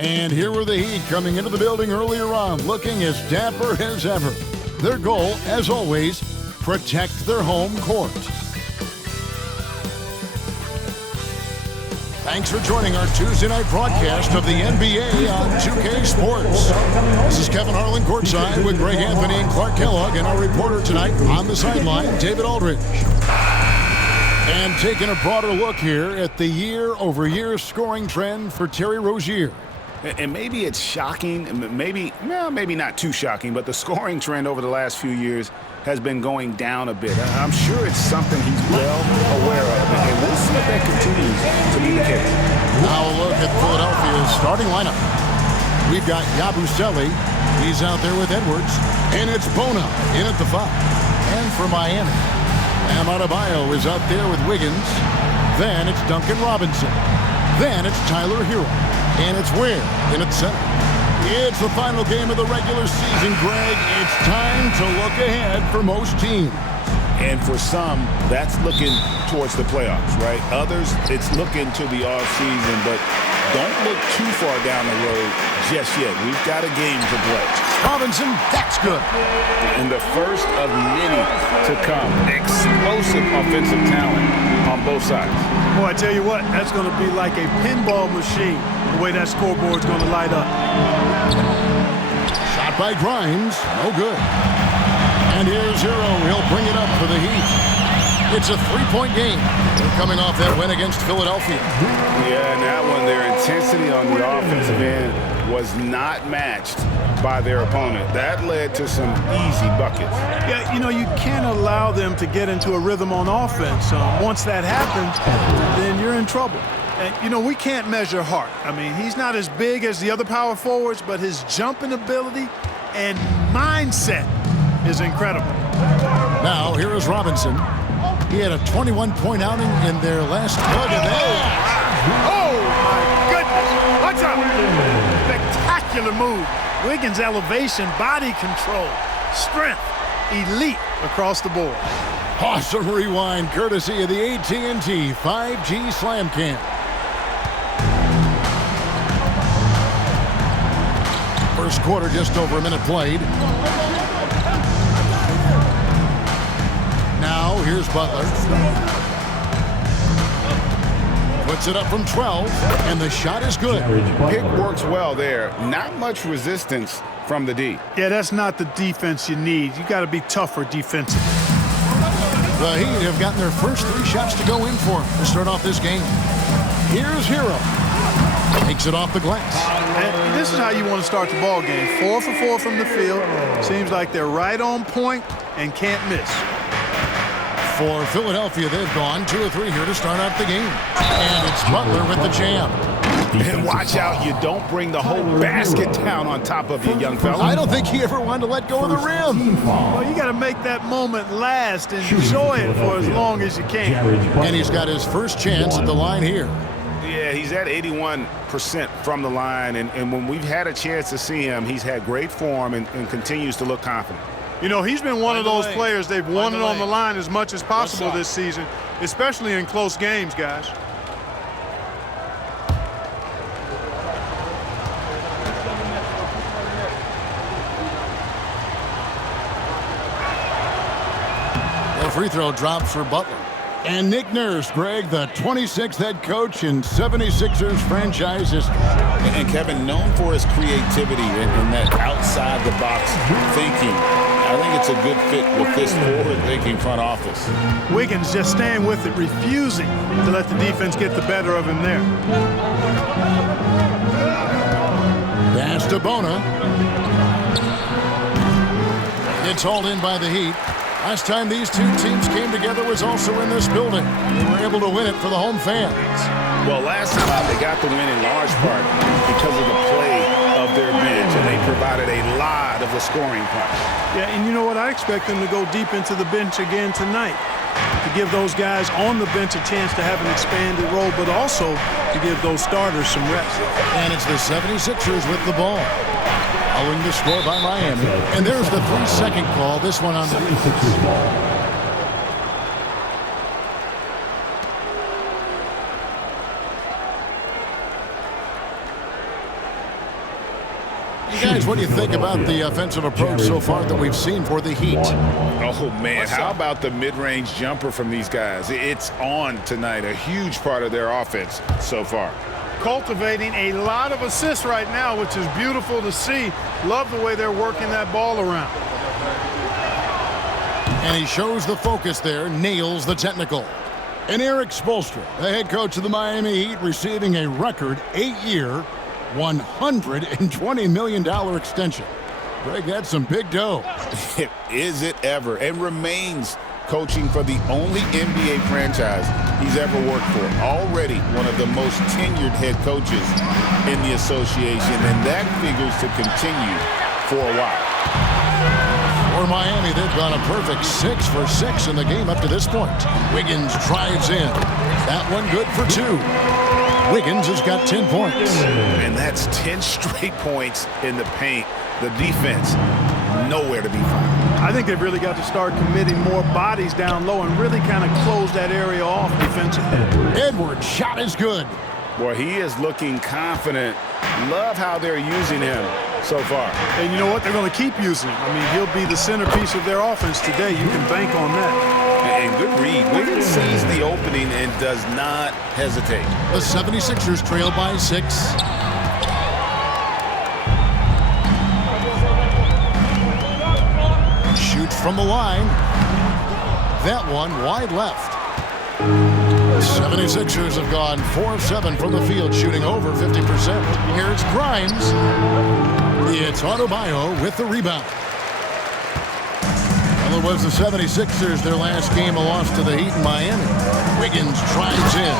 And here were the Heat coming into the building earlier on, looking as dapper as ever. Their goal, as always, protect their home court. Thanks for joining our Tuesday night broadcast of the NBA on 2K Sports. This is Kevin Harlan courtside with Greg Anthony and Clark Kellogg, and our reporter tonight on the sideline, David Aldridge. And taking a broader look here at the year-over-year scoring trend for Terry Rozier. And maybe it's shocking, maybe not too shocking, but the scoring trend over the last few years has been going down a bit. I'm sure it's something he's well aware of, and we'll see if that continues to be the case. Now a look at Philadelphia's starting lineup. We've got Yabusele. He's out there with Edwards. And it's Bona in at the 5. And for Miami, Adebayo is out there with Wiggins. Then it's Duncan Robinson. Then it's Tyler Hero. And it's Ware in at center. It's the final game of the regular season, Greg. It's time to look ahead for most teams. And for some, that's looking towards the playoffs, right? Others, it's looking to the offseason, but don't look too far down the road just yet. We've got a game to play. Robinson, that's good. And the first of many to come. Explosive offensive talent on both sides. Boy, I tell you what, that's going to be like a pinball machine, the way that scoreboard's going to light up. Shot by Grimes, no good. And here's Hero. He'll bring it up for the Heat. It's a three-point game. They're coming off that win against Philadelphia. Yeah, and that one, their intensity on the offensive end was not matched by their opponent. That led to some easy buckets. Yeah, you know, you can't allow them to get into a rhythm on offense. Once that happens, then you're in trouble. And, you know, we can't measure Hart. I mean, he's not as big as the other power forwards, but his jumping ability and mindset is incredible. Now, here is Robinson. He had a 21-point outing in their last look at that. Oh, my goodness. What's up? Spectacular move. Wiggins' elevation, body control, strength, elite across the board. Awesome rewind, courtesy of the AT&T 5G Slam Cam. First quarter, just over a minute played. Now, here's Butler. Puts it up from 12, and the shot is good. Pick works well there. Not much resistance from the D. Yeah, that's not the defense you need. You got to be tougher defensively. The Heat have gotten their first 3 shots to go in for to start off this game. Here's Hero. Takes it off the glass. And this is how you want to start the ball game. 4 for 4 from the field. Seems like they're right on point and can't miss. For Philadelphia, they've gone 2 or 3 here to start out the game. And it's Butler with the jam. And watch out, you don't bring the whole basket down on top of you, young fella. I don't think he ever wanted to let go of the rim. Well, you got to make that moment last. Enjoy it for as long as you can. And he's got his first chance at the line here. Yeah, he's at 81% from the line. And when we've had a chance to see him, he's had great form and continues to look confident. You know, he's been one of those players, they've won it on the line as much as possible this season, especially in close games, guys. The free throw drops for Butler. And Nick Nurse, Greg, the 26th head coach in 76ers franchise history. And Kevin, known for his creativity and that outside-the-box thinking. I think it's a good fit with this forward-thinking front office. Wiggins just staying with it, refusing to let the defense get the better of him there. Pass to Bona. It's hauled in by the Heat. Last time these two teams came together was also in this building. They were able to win it for the home fans. Well, last time out, they got the win in large part because of the play of their bench, and they provided a lot of the scoring points. Yeah, and you know what? I expect them to go deep into the bench again tonight to give those guys on the bench a chance to have an expanded role, but also to give those starters some rest. And it's the 76ers with the ball. Following the score by Miami. And there's the 3-second call. This one on the defense. You guys, what do you think about the offensive approach so far that we've seen for the Heat? Oh, man, how about the mid-range jumper from these guys? It's on tonight, a huge part of their offense so far. Cultivating a lot of assists right now, which is beautiful to see. Love the way they're working that ball around. And he shows the focus there, nails the technical. And Eric Spoelstra, the head coach of the Miami Heat, receiving a record 8-year, $120 million extension. Greg, that's some big dough. Is it ever? And remains coaching for the only NBA franchise he's ever worked for. Already one of the most tenured head coaches in the association, and that figures to continue for a while. For Miami, they've gone a perfect 6 for 6 in the game up to this point. Wiggins drives in. That one good for 2. Wiggins has got 10 points. And that's 10 straight points in the paint. The defense, nowhere to be found. I think they've really got to start committing more bodies down low and really kind of close that area off defensively. Edwards' shot is good. Boy, he is looking confident. Love how they're using him so far. And you know what? They're going to keep using him. I mean, he'll be the centerpiece of their offense today. You can bank on that. And good read. Wiggins sees the opening and does not hesitate. The 76ers trail by 6. Shoots from the line. That one wide left. The 76ers have gone 4 of 7 from the field, shooting over 50%. Here's Grimes. It's Adebayo with the rebound. Well, it was the 76ers, their last game, a loss to the Heat in Miami. Wiggins drives in.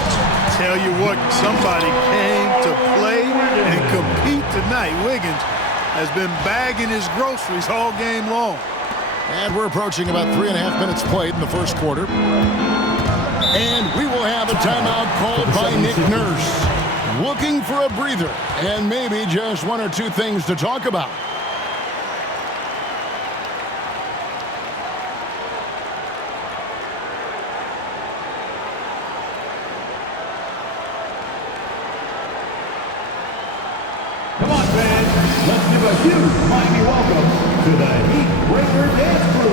Tell you what, somebody came to play and compete tonight. Wiggins has been bagging his groceries all game long. And we're approaching about 3.5 minutes played in the first quarter. And we will have a timeout called by Nick Nurse. Looking for a breather and maybe just 1 or 2 things to talk about. Come on, fans. Let's give a huge Miami welcome to the Heat Breaker Dance Crew.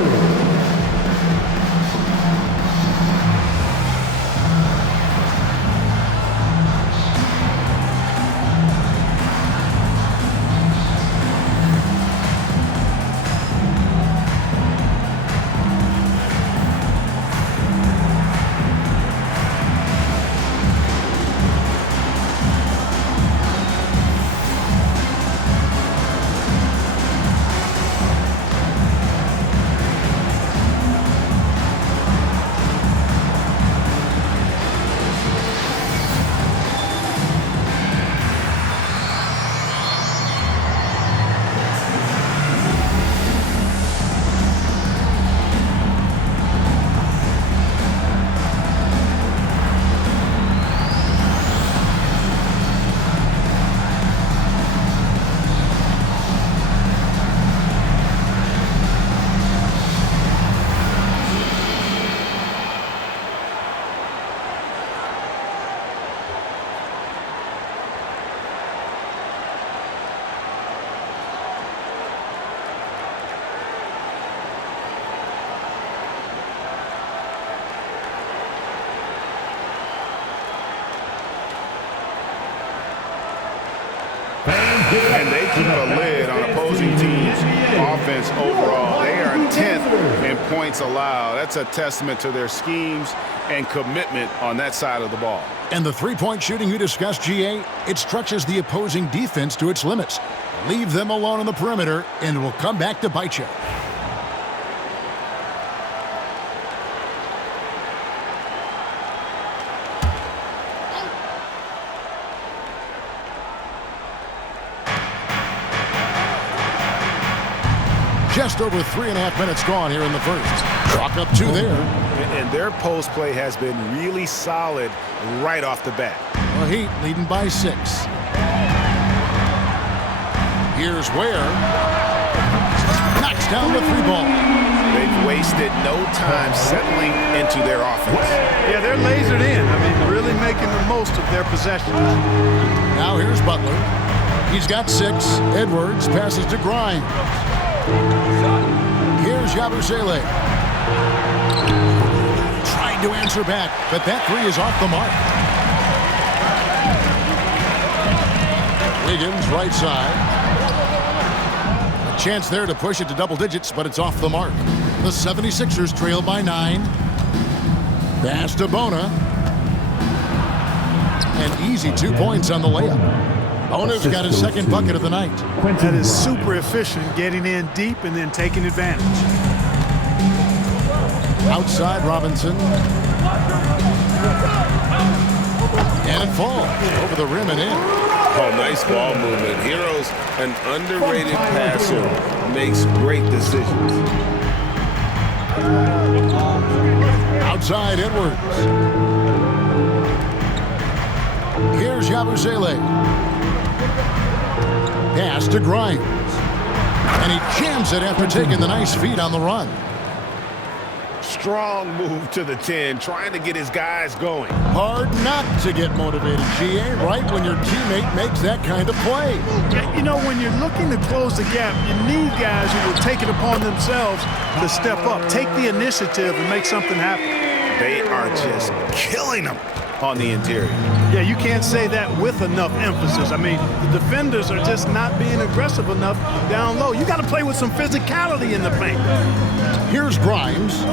And they keep a lid on opposing teams' offense overall. They are 10th in points allowed. That's a testament to their schemes and commitment on that side of the ball. And the three-point shooting you discussed, GA, it stretches the opposing defense to its limits. Leave them alone on the perimeter, and it will come back to bite you. Just over 3.5 minutes gone here in the first. Chalk up 2 there. And their post play has been really solid right off the bat. The Heat leading by 6. Here's Ware. Knocks down the 3-ball. They've wasted no time settling into their offense. Yeah, they're lasered in. I mean, really making the most of their possessions. Now here's Butler. He's got 6. Edwards passes to Grimes. Here's Yabusele. Trying to answer back, but that 3 is off the mark. Wiggins, right side. A chance there to push it to double digits, but it's off the mark. The 76ers trail by 9. Pass to Bona. An easy 2 points on the layup. Bona's got his second bucket of the night. That is super efficient, getting in deep and then taking advantage. Outside Robinson. And it falls over the rim and in. Oh, nice ball movement. Hero's an underrated passer, makes great decisions. Outside Edwards. Here's Yabusele. Pass to Grimes. And he jams it after taking the nice feed on the run. Strong move to the 10, trying to get his guys going. Hard not to get motivated, GA, right when your teammate makes that kind of play. Yeah, you know, when you're looking to close the gap, you need guys who will take it upon themselves to step up, take the initiative, and make something happen. They are just killing them on the interior. Yeah, you can't say that with enough emphasis. I mean, the defenders are just not being aggressive enough down low. You got to play with some physicality in the paint. Here's Grimes.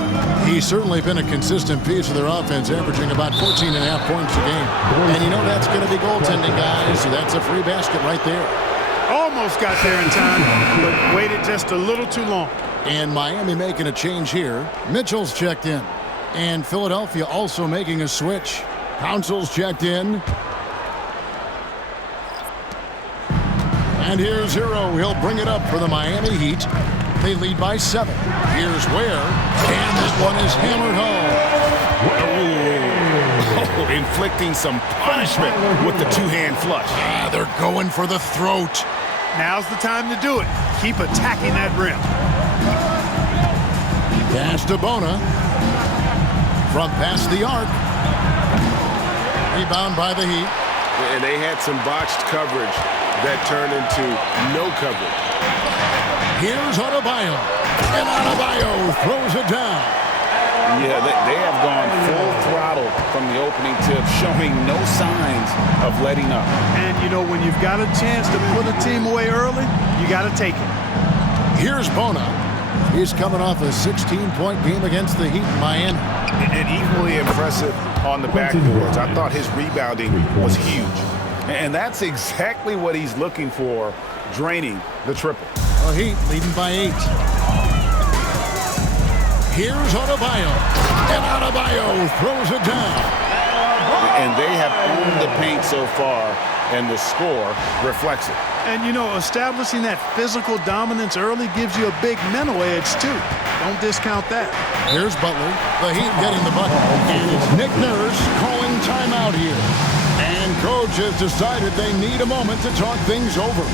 He's certainly been a consistent piece of their offense, averaging about 14.5 points a game. And you know that's going to be goaltending, guys. So that's a free basket right there. Almost got there in time, but waited just a little too long. And Miami making a change here. Mitchell's checked in. And Philadelphia also making a switch. Council's checked in. And here's Hero. He'll bring it up for the Miami Heat. They lead by 7. Here's Ware. And this one is hammered home. Oh, inflicting some punishment with the 2-hand flush. Yeah, they're going for the throat. Now's the time to do it. Keep attacking that rim. Pass to Bona. From past the arc. Rebound by the Heat. And they had some botched coverage that turned into no coverage. Here's Adebayo. And Adebayo throws it down. Yeah, they have gone full throttle from the opening tip, showing no signs of letting up. And, you know, when you've got a chance to put a team away early, you got to take it. Here's Bona. He's coming off a 16-point game against the Heat in Miami. And equally impressive on the backboards. I thought his rebounding was huge. And that's exactly what he's looking for, draining the triple. The Heat leading by 8. Here's Adebayo. And Adebayo throws it down. And they have owned the paint so far, and the score reflects it. And, you know, establishing that physical dominance early gives you a big mental edge, too. Don't discount that. Here's Butler. The Heat getting the bucket. And it's Nick Nurse calling timeout here. And coach has decided they need a moment to talk things over.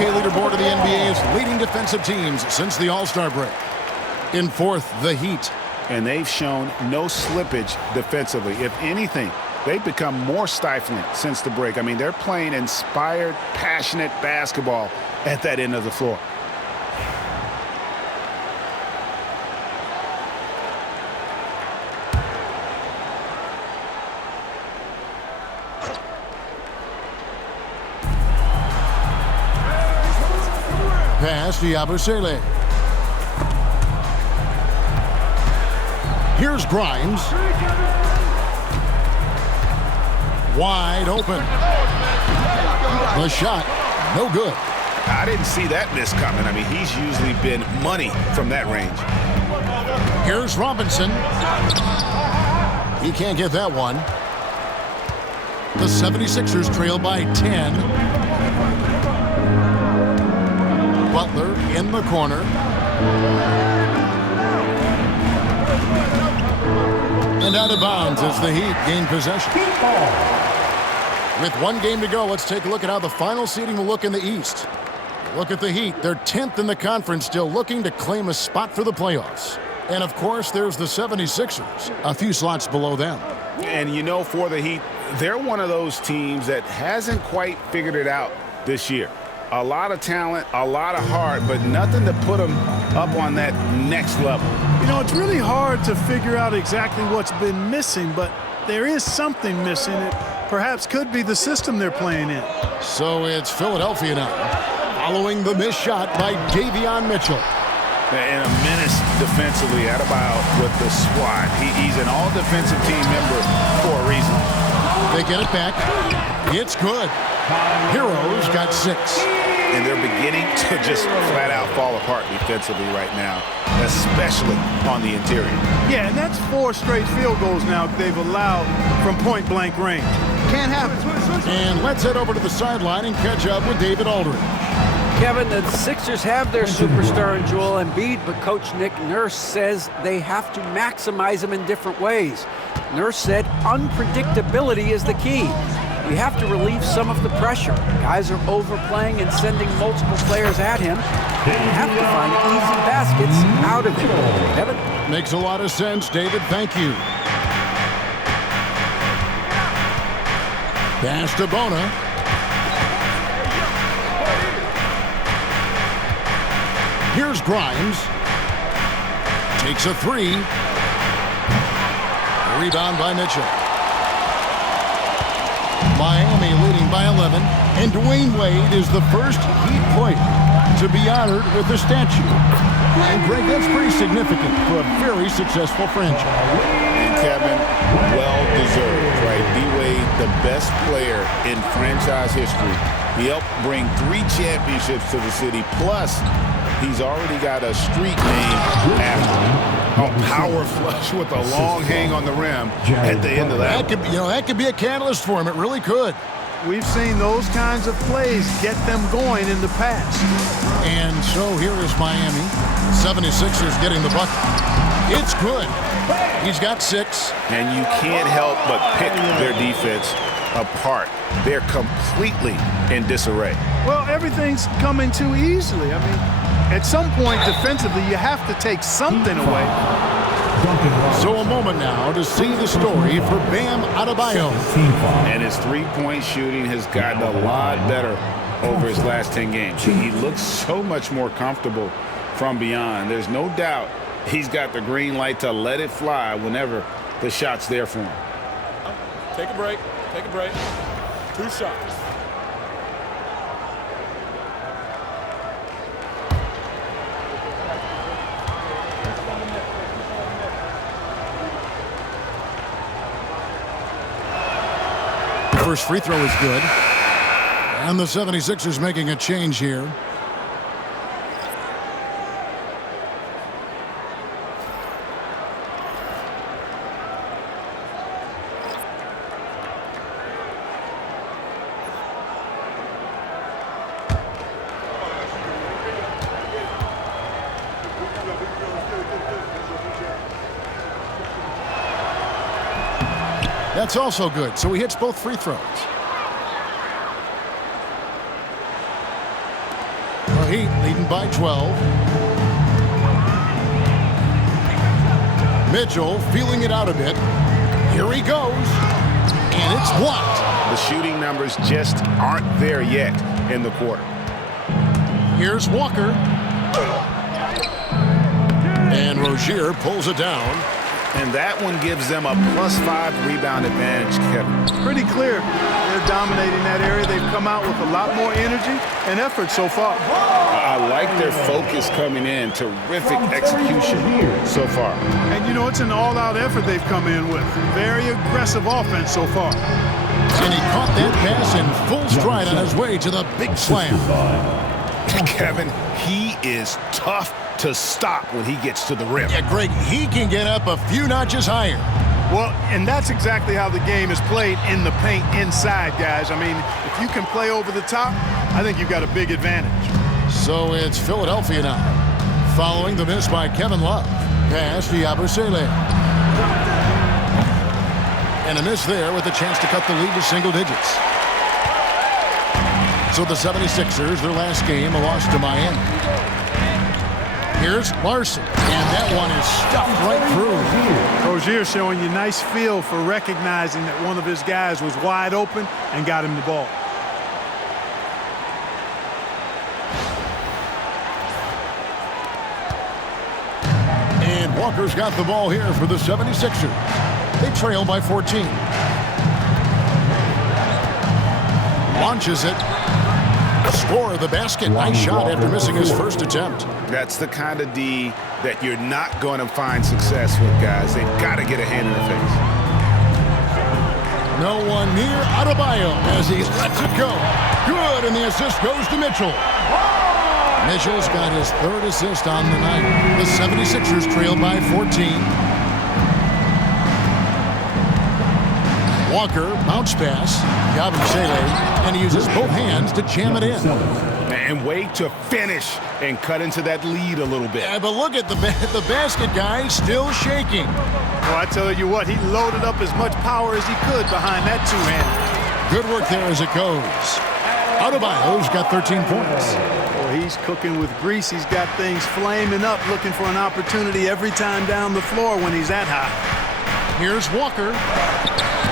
2K leaderboard of the NBA's leading defensive teams since the All-Star break. In fourth, the Heat. And they've shown no slippage defensively. If anything, they've become more stifling since the break. I mean, they're playing inspired, passionate basketball at that end of the floor. Pass to Yabusele. Here's Grimes. Wide open. The shot, no good. I didn't see that miss coming. I mean, he's usually been money from that range. Here's Robinson. He can't get that one. The 76ers trail by 10. Butler in the corner. And out of bounds as the Heat gain possession. With one game to go, let's take a look at how the final seeding will look in the East. Look at the Heat. They're 10th in the conference, still looking to claim a spot for the playoffs. And, of course, there's the 76ers, a few slots below them. And, you know, for the Heat, they're one of those teams that hasn't quite figured it out this year. A lot of talent, a lot of heart, but nothing to put them up on that next level. You know, it's really hard to figure out exactly what's been missing, but there is something missing. It perhaps could be the system they're playing in. So it's Philadelphia now, following the missed shot by Davion Mitchell. And a menace defensively, Adebayo with the swat. He's an all-defensive team member for a reason. They get it back. It's good. Heroes got 6. And they're beginning to just flat-out fall apart defensively right now, especially on the interior. Yeah, and that's 4 straight field goals now they've allowed from point-blank range. Can't happen. And let's head over to the sideline and catch up with David Aldridge. Kevin, the Sixers have their superstar in Joel Embiid, but Coach Nick Nurse says they have to maximize him in different ways. Nurse said unpredictability is the key. You have to relieve some of the pressure. Guys are overplaying and sending multiple players at him. You have to find easy baskets out of him. Kevin? Makes a lot of sense, David. Thank you. Pass to Bona. Here's Grimes. Takes a 3. Rebound by Mitchell. Miami leading by 11. And Dwayne Wade is the first Heat player to be honored with a statue. And Greg, that's pretty significant for a very successful franchise. And Kevin, well-deserved, right? D-Wade, the best player in franchise history. He helped bring 3 championships to the city. Plus, he's already got a street name after him. A power flush with a long hang on the rim at the end of that. That could be a catalyst for him. It really could. We've seen those kinds of plays get them going in the past. And so here is Miami. 76ers getting the bucket. It's good. He's got 6. And you can't help but pick their defense apart. They're completely in disarray. Well, everything's coming too easily. I mean, at some point defensively, you have to take something away. So a moment now to see the story for Bam Adebayo. And his three-point shooting has gotten a lot better over his last 10 games. He looks so much more comfortable from beyond. There's no doubt he's got the green light to let it fly whenever the shot's there for him. Take a break. Take a break. 2 shots. First free throw is good. And the 76ers making a change here. That's also good. So he hits both free throws. by 12. Mitchell feeling it out a bit. Here he goes. And it's blocked. The shooting numbers just aren't there yet in the quarter. Here's Walker. And Rozier pulls it down. And that one gives them a +5 rebound advantage, Kevin. Pretty clear. They're dominating that area. They've come out with a lot more energy and effort so far. I like their focus coming in. Terrific execution so far. And, you know, it's an all-out effort they've come in with. Very aggressive offense so far. And he caught that pass in full stride on his way to the big slam. Kevin, he is tough to stop when he gets to the rim. Yeah, Greg, he can get up a few notches higher. Well, and that's exactly how the game is played in the paint inside, guys. I mean, if you can play over the top, I think you've got a big advantage. So it's Philadelphia now, following the miss by Kevin Love. Pass to Yabusele. And a miss there with a chance to cut the lead to single digits. So the 76ers, their last game, a loss to Miami. Here's Larson, and that one is stuffed right through. Rozier showing you nice feel for recognizing that one of his guys was wide open and got him the ball. And Walker's got the ball here for the 76ers. They trail by 14. Launches it. Score the basket. Nice shot after missing his first attempt. That's the kind of D that you're not going to find success with, guys. They've got to get a hand in the face. No one near Adebayo as he lets it go. Good, and the assist goes to Mitchell. Mitchell's got his third assist on the night. The 76ers trail by 14. Walker, bounce pass, Yabusele, and he uses both hands to jam it in. And wait to finish and cut into that lead a little bit. Yeah, but look at the basket guy still shaking. Well, I tell you what, he loaded up as much power as he could behind that two-hand. Good work there as it goes. Adebayo's got 13 points. Well, he's cooking with grease. He's got things flaming up, looking for an opportunity every time down the floor when he's that high. Here's Walker.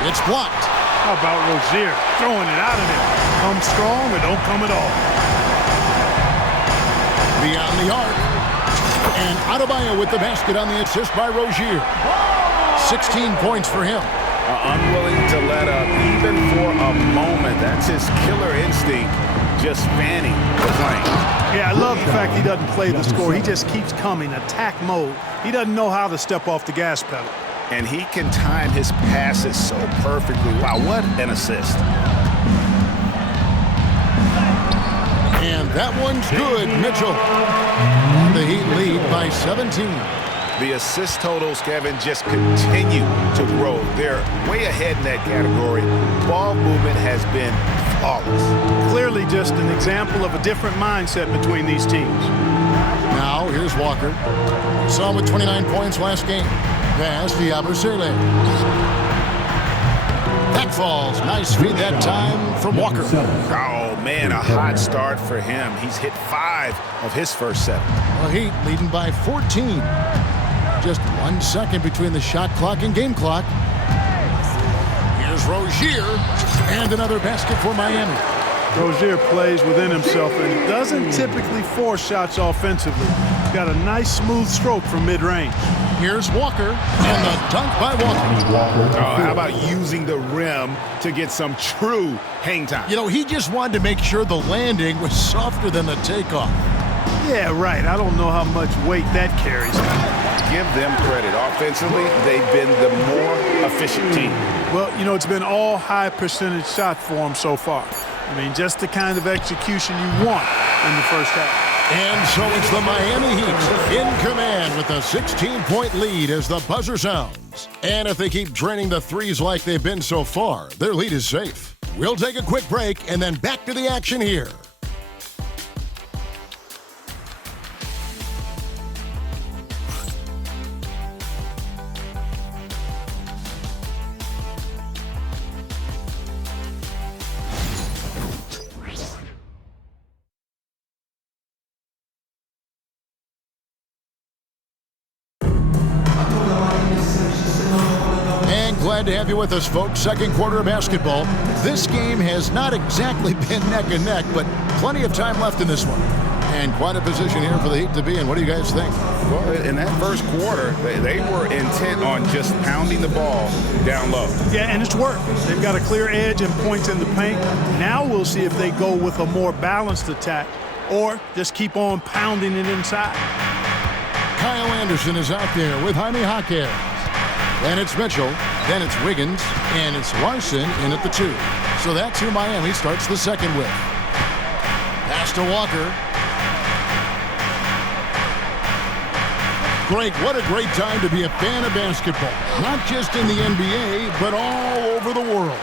It's blocked. How about Rozier throwing it out of there? Come strong or don't come at all. Beyond the arc. And Adebayo with the basket on the assist by Rozier. 16 points for him. Unwilling to let up even for a moment. That's his killer instinct, just fanning the flank. Yeah, I love the fact he doesn't play the score. He just keeps coming, attack mode. He doesn't know how to step off the gas pedal. And he can time his passes so perfectly. Wow, what an assist. And that one's good, Mitchell. The Heat lead by 17. The assist totals, Kevin, just continue to grow. They're way ahead in that category. Ball movement has been flawless. Clearly just an example of a different mindset between these teams. Now, here's Walker. Saw him with 29 points last game. Pass to Yabusele. That falls. Nice feed that time from Walker. Oh, man, a hot start for him. He's hit 5 of his first 7. The Heat leading by 14. Just 1 second between the shot clock and game clock. Here's Rozier. And another basket for Miami. Rozier plays within himself and doesn't typically force shots offensively. He's got a nice smooth stroke from mid-range. Here's Walker, and the dunk by Walker. Oh, how about using the rim to get some true hang time? You know, he just wanted to make sure the landing was softer than the takeoff. Yeah, right. I don't know how much weight that carries. Give them credit. Offensively, they've been the more efficient team. Well, you know, it's been all high percentage shot for them so far. I mean, just the kind of execution you want in the first half. And so it's the Miami Heat in command with a 16-point lead as the buzzer sounds. And if they keep draining the threes like they've been so far, their lead is safe. We'll take a quick break and then back to the action here. Glad to have you with us, folks. Second quarter of basketball. This game has not exactly been neck and neck, but plenty of time left in this one. And quite a position here for the Heat to be in. What do you guys think? Well, in that first quarter, they were intent on just pounding the ball down low. Yeah, and it's worked. They've got a clear edge and points in the paint. Now we'll see if they go with a more balanced attack or just keep on pounding it inside. Kyle Anderson is out there with Jaime Jaquez. Then it's Mitchell. Then it's Wiggins. And it's Larson in at the 2. So that's who Miami starts the second with. Pass to Walker. Greg, what a great time to be a fan of basketball. Not just in the NBA, but all over the world.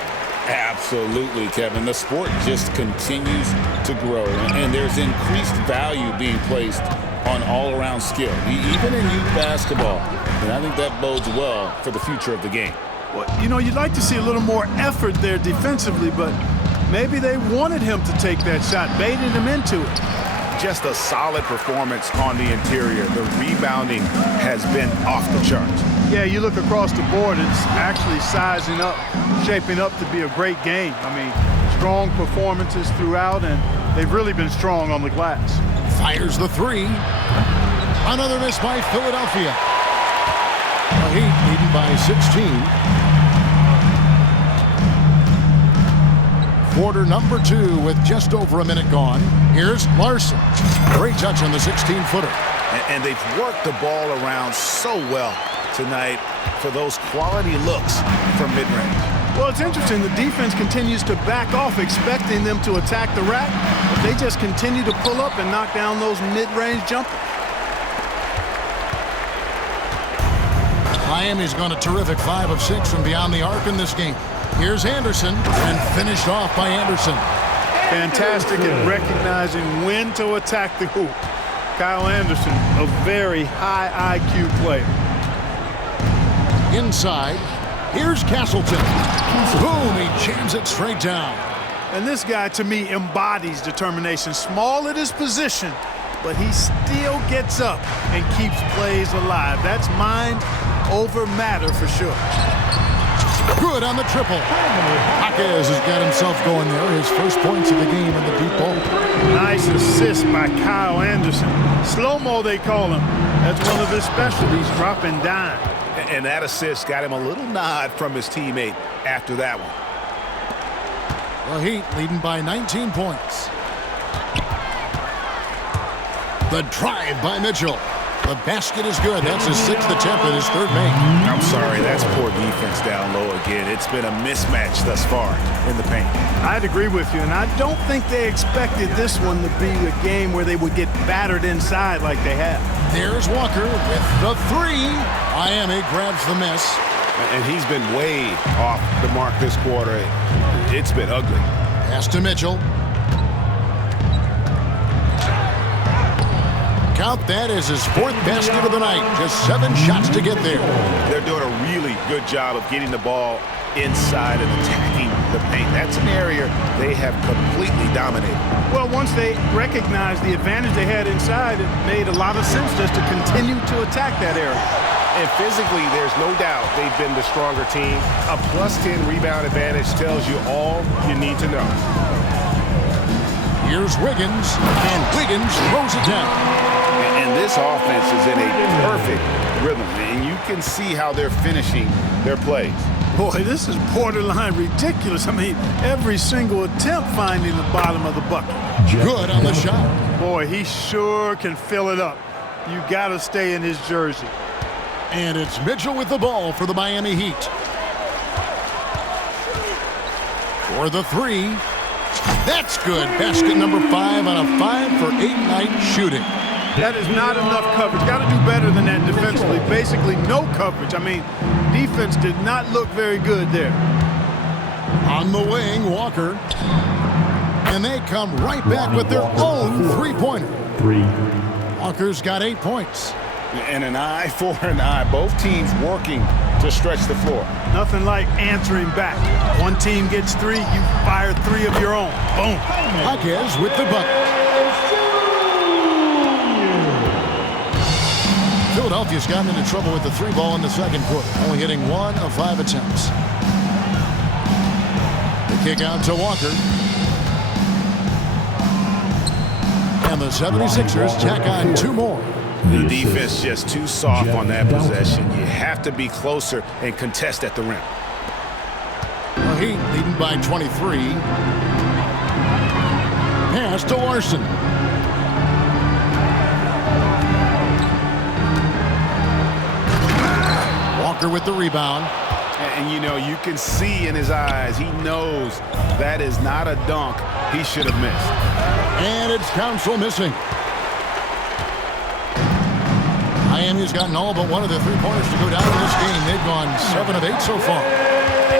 Absolutely, Kevin. The sport just continues to grow, and there's increased value being placed on all-around skill, even in youth basketball. And I think that bodes well for the future of the game. Well, you know, you'd like to see a little more effort there defensively, but maybe they wanted him to take that shot, baited him into it. Just a solid performance on the interior. The rebounding has been off the charts. Yeah, you look across the board, it's actually sizing up, shaping up to be a great game. I mean, strong performances throughout, and they've really been strong on the glass. Fires the 3. Another miss by Philadelphia. The Heat leading by 16. Quarter number 2 with just over a minute gone. Here's Larson. Great touch on the 16-footer. And they've worked the ball around so well tonight for those quality looks from mid-range. Well, it's interesting. The defense continues to back off, expecting them to attack the rack, but they just continue to pull up and knock down those mid-range jumpers. Miami's gone a terrific 5 of 6 from beyond the arc in this game. Here's Anderson, and finished off by Anderson. Fantastic at recognizing when to attack the hoop. Kyle Anderson, a very high IQ player. Inside, here's Castleton. Boom, he jams it straight down. And this guy, to me, embodies determination. Small at his position, but he still gets up and keeps plays alive. That's mind over matter for sure. Good on the triple. Jaquez has got himself going there. His first points of the game in the deep ball. Nice assist by Kyle Anderson. Slow-mo, they call him. That's one of his specialties, dropping dime. And that assist got him a little nod from his teammate after that one. The Heat leading by 19 points. The drive by Mitchell. The basket is good. That's his 6th attempt at his 3rd make. I'm sorry, that's poor defense down low again. It's been a mismatch thus far in the paint. I'd agree with you, and I don't think they expected this one to be a game where they would get battered inside like they have. There's Walker with the 3. Miami grabs the miss. And he's been way off the mark this quarter. It's been ugly. Pass to Mitchell. Count that as his 4th basket of the night. Just 7 shots to get there. They're doing a really good job of getting the ball inside and attacking the paint. That's an area they have completely dominated. Well, once they recognized the advantage they had inside, it made a lot of sense just to continue to attack that area. And physically, there's no doubt they've been the stronger team. A +10 rebound advantage tells you all you need to know. Here's Wiggins, and Wiggins throws it down. And this offense is in a perfect rhythm, and you can see how they're finishing their plays. Boy, this is borderline ridiculous. I mean, every single attempt finding the bottom of the bucket. Good on the shot. Boy, he sure can fill it up. You got to stay in his jersey. And it's Mitchell with the ball for the Miami Heat. For the 3. That's good. Basket number 5 on a 5-for-8 night shooting. That is not enough coverage. Got to do better than that defensively. Basically, no coverage. I mean, defense did not look very good there. On the wing, Walker. And they come right back with their own 3-pointer. Walker's got 8 points. And an eye for an eye. Both teams working to stretch the floor. Nothing like answering back. One team gets 3, you fire 3 of your own. Boom. Jaquez with the bucket. Philadelphia's gotten into trouble with the 3 ball in the second quarter, only hitting 1 of 5 attempts. The kick out to Walker. And the 76ers tack on 2 more. The defense just too soft on that possession. You have to be closer and contest at the rim. The Heat leading by 23. Pass to Larson. Walker with the rebound. And you know, you can see in his eyes, he knows that is not a dunk he should have missed. And it's Council missing. Miami's gotten all but one of the 3-pointers to go down in this game. They've gone 7 of 8 so far.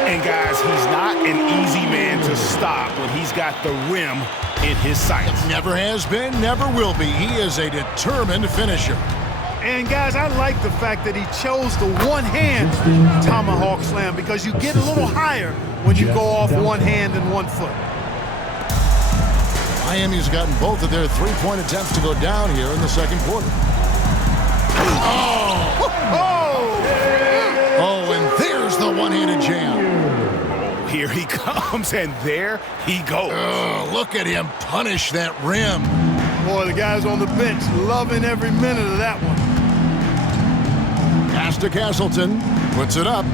And guys, he's not an easy man to stop when he's got the rim in his sights. Never has been, never will be. He is a determined finisher. And guys, I like the fact that he chose the one-hand tomahawk slam because you get a little higher when you go off one hand and 1 foot. Miami's gotten both of their 3-point attempts to go down here in the second quarter. Oh, and there's the one-handed jam. Here he comes, and there he goes. Oh, look at him punish that rim. Boy, the guys on the bench loving every minute of that one. Pass to Castleton. Puts it up.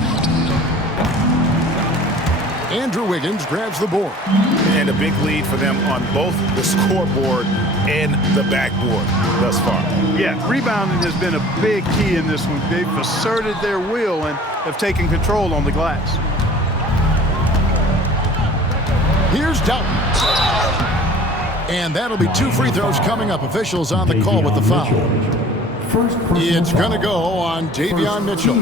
Andrew Wiggins grabs the board. And a big lead for them on both the scoreboard and the backboard thus far. Yeah, rebounding has been a big key in this one. They've asserted their will and have taken control on the glass. Here's Doughton. And that'll be 2 free throws coming up. Officials on the call with the foul. It's going to go on Davion Mitchell.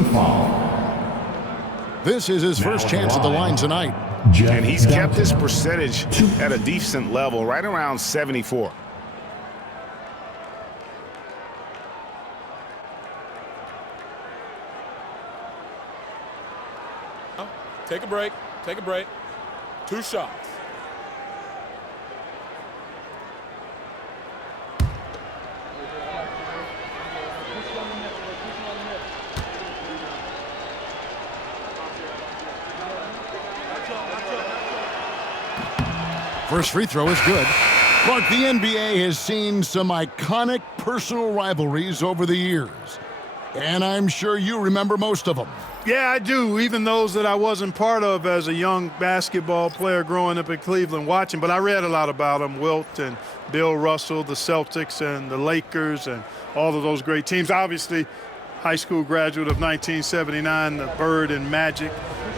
This is his first chance at the line tonight. And he's kept his percentage at a decent level, right around 74. Take a break. Take a break. 2 shots. First free throw is good. Clark, the NBA has seen some iconic personal rivalries over the years. And I'm sure you remember most of them. Yeah, I do, even those that I wasn't part of as a young basketball player growing up in Cleveland watching. But I read a lot about them, Wilt and Bill Russell, the Celtics and the Lakers and all of those great teams. Obviously, high school graduate of 1979, the Bird and Magic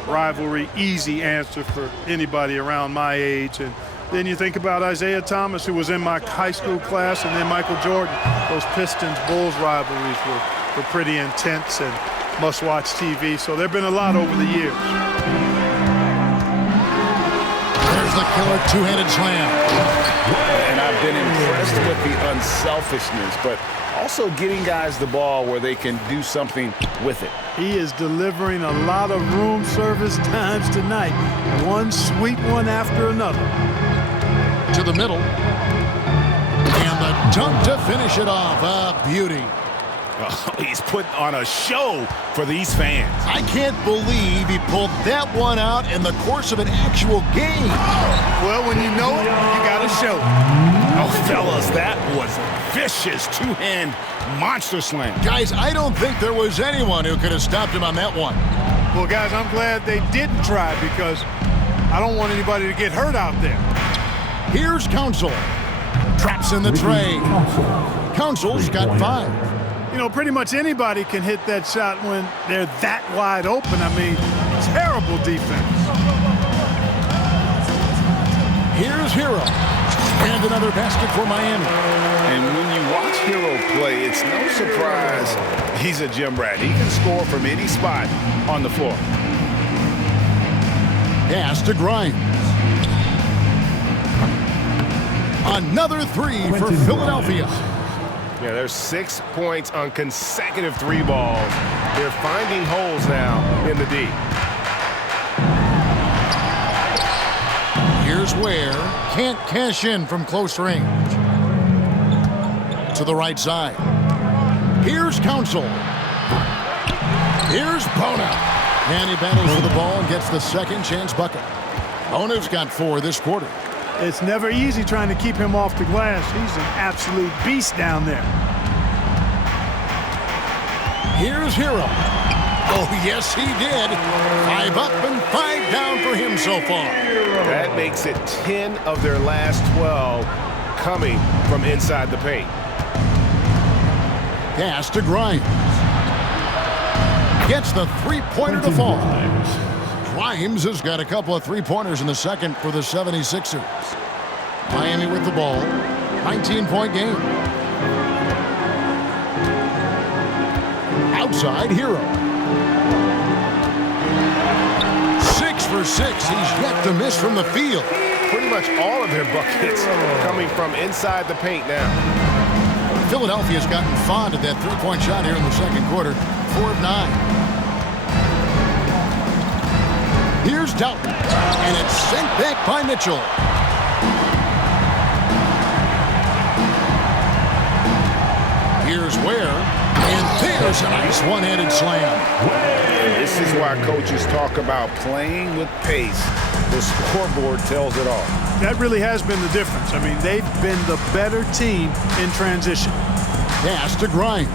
rivalry, easy answer for anybody around my age. And then you think about Isaiah Thomas, who was in my high school class, and then Michael Jordan. Those Pistons-Bulls rivalries were pretty intense and must-watch TV. So there have been a lot over the years. There's the killer 2-handed slam. And I've been impressed with the unselfishness, but also getting guys the ball where they can do something with it. He is delivering a lot of room service times tonight. One sweet one after another. To the middle. And the dunk to finish it off. A beauty. Oh, he's putting on a show for these fans. I can't believe he pulled that one out in the course of an actual game. Well, when you know it, you got to show it. Oh, fellas, that was a vicious 2-hand monster slam. Guys, I don't think there was anyone who could have stopped him on that one. Well, guys, I'm glad they didn't try because I don't want anybody to get hurt out there. Here's Council. Traps in the tray. Council's got 5. You know, pretty much anybody can hit that shot when they're that wide open. I mean, terrible defense. Here's Hero. And another basket for Miami. And when you watch Hero play, it's no surprise he's a gym rat. He can score from any spot on the floor. Pass to Grimes. Another 3 for Philadelphia. Yeah, there's 6 points on consecutive 3 balls. They're finding holes now in the D. Here's Ware. Can't cash in from close range. To the right side. Here's Council. Here's Bona. And he battles for the ball and gets the second chance bucket. Bona's got 4 this quarter. It's never easy trying to keep him off the glass. He's an absolute beast down there. Here's Hero. Oh, yes, he did. 5 up and 5 down for him so far. That makes it 10 of their last 12 coming from inside the paint. Pass to Grimes. Gets the three-pointer to fall. Grimes has got a couple of three-pointers in the second for the 76ers. Miami with the ball. 19-point game. Outside, Hero. 6 for 6. He's yet to miss from the field. Pretty much all of their buckets coming from inside the paint now. Philadelphia's gotten fond of that three-point shot here in the second quarter. 4 of 9. Here's Doughton, and it's sent back by Mitchell. Here's Ware, and there's a nice one-handed slam. And this is why coaches talk about playing with pace. The scoreboard tells it all. That really has been the difference. I mean, they've been the better team in transition. Pass to Grimes.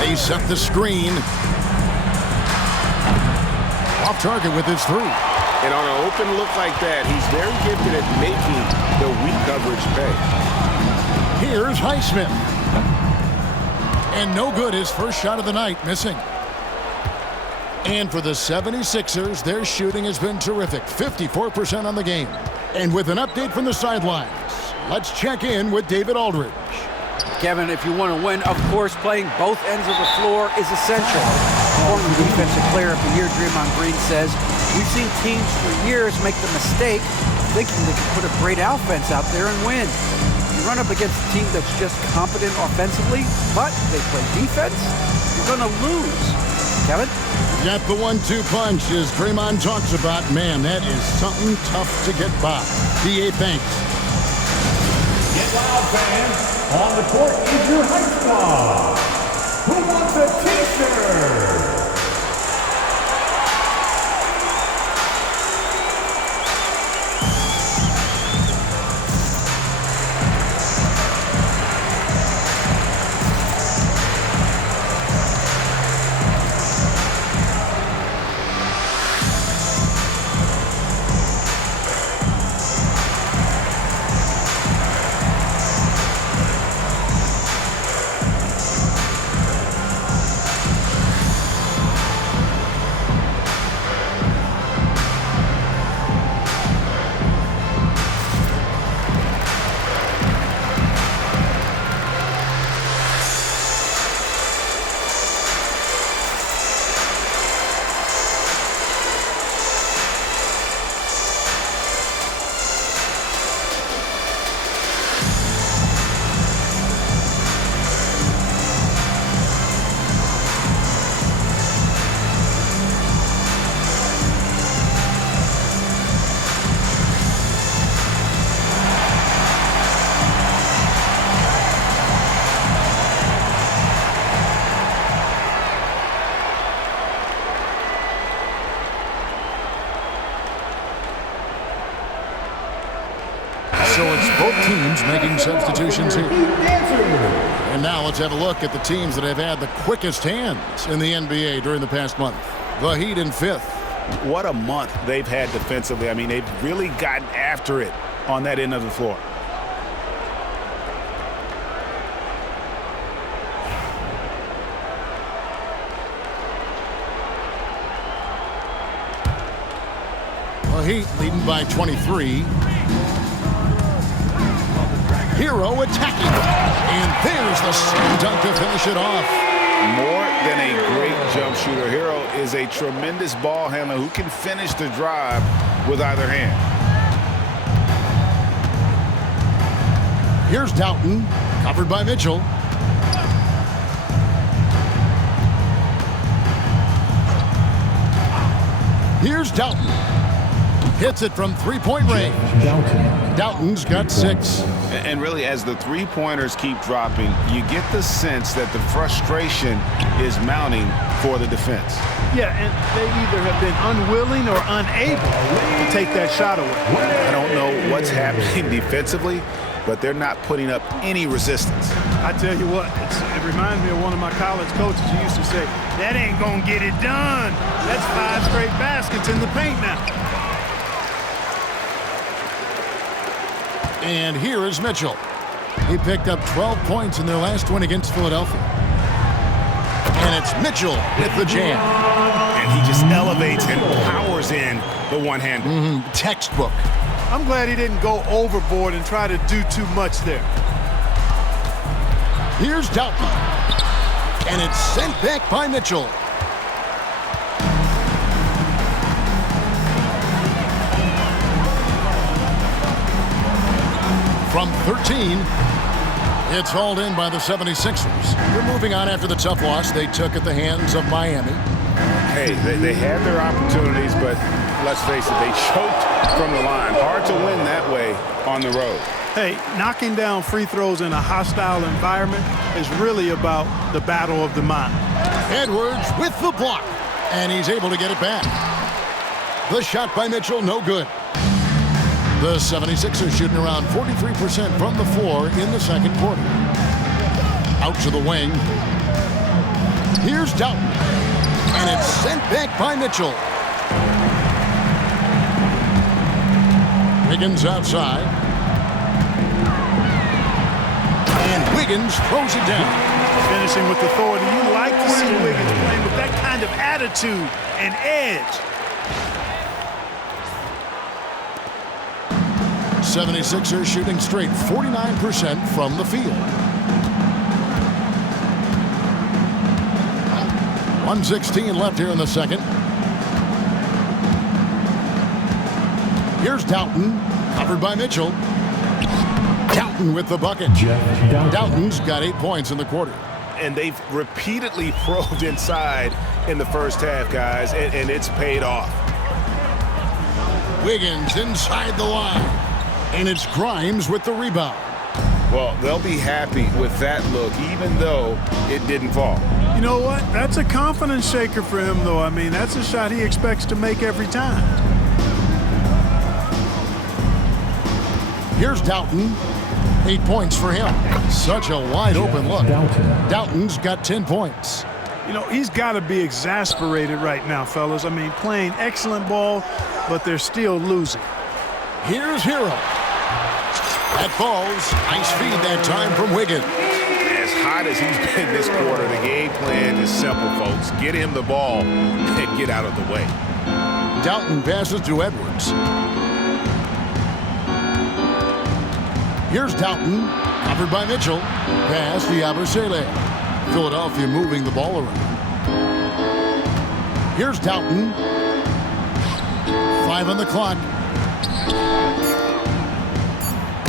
They set the screen. Off target with his 3. And on an open look like that, he's very gifted at making the weak coverage pay. Here's Highsmith. And no good, his first shot of the night, missing. And for the 76ers, their shooting has been terrific. 54% on the game. And with an update from the sidelines, let's check in with David Aldridge. Kevin, if you want to win, of course, playing both ends of the floor is essential. Former Defensive Player of the Year Draymond Green says, we've seen teams for years make the mistake of thinking they can put a great offense out there and win. You run up against a team that's just competent offensively, but they play defense, you're going to lose. Kevin? Got the 1-2 punch as Draymond talks about. Man, that is something tough to get by. B.A. thanks. Get loud, fans. On the court is your hype squad. Who wants a t-shirt? So it's both teams making substitutions here. And now let's have a look at the teams that have had the quickest hands in the NBA during the past month. The Heat in 5th. What a month they've had defensively. I mean, they've really gotten after it on that end of the floor. The Heat leading by 23. Hero attacking. And there's the slam dunk to finish it off. More than a great jump shooter, Hero is a tremendous ball handler who can finish the drive with either hand. Here's Doughton, covered by Mitchell. Here's Doughton. Hits it from three-point range. Doughton's got 6. And really, as the three-pointers keep dropping, you get the sense that the frustration is mounting for the defense. Yeah, and they either have been unwilling or unable to take that shot away. I don't know what's happening defensively, but they're not putting up any resistance. I tell you what, it reminds me of one of my college coaches. He used to say, that ain't gonna get it done. That's 5 straight baskets in the paint now. And here is Mitchell. He picked up 12 points in their last win against Philadelphia. And it's Mitchell with the jam. And he just elevates and powers in the one-hander. Textbook. I'm glad he didn't go overboard and try to do too much there. Here's Doughton. And it's sent back by Mitchell. From 13, it's hauled in by the 76ers. They're moving on after the tough loss they took at the hands of Miami. Hey, they had their opportunities, but let's face it, they choked from the line. Hard to win that way on the road. Hey, knocking down free throws in a hostile environment is really about the battle of the mind. Edwards with the block, and he's able to get it back. The shot by Mitchell, no good. The 76ers shooting around 43% from the floor in the second quarter. Out to the wing. Here's Doughton. And it's sent back by Mitchell. Wiggins outside. And Wiggins throws it down. Finishing with authority. You like to see Wiggins playing with that kind of attitude and edge. 76ers shooting straight 49% from the field. 1:16 left here in the second. Here's Doughton, covered by Mitchell. Doughton with the bucket. Doughton's got 8 points in the quarter. And they've repeatedly probed inside in the first half, guys, and it's paid off. Wiggins inside the line. And it's Grimes with the rebound. Well, they'll be happy with that look, even though it didn't fall. You know what? That's a confidence shaker for him, though. I mean, that's a shot he expects to make every time. Here's Doughton. 8 points for him. Such a wide open look. Doughton's got 10 points. You know, he's got to be exasperated right now, fellas. I mean, playing excellent ball, but they're still losing. Here's Hero. That falls. Nice feed that time from Wiggins. As hot as he's been this quarter, the game plan is simple, folks. Get him the ball and get out of the way. Doughton passes to Edwards. Here's Doughton, covered by Mitchell. Pass to Yabusele. Philadelphia moving the ball around. Here's Doughton. 5 on the clock.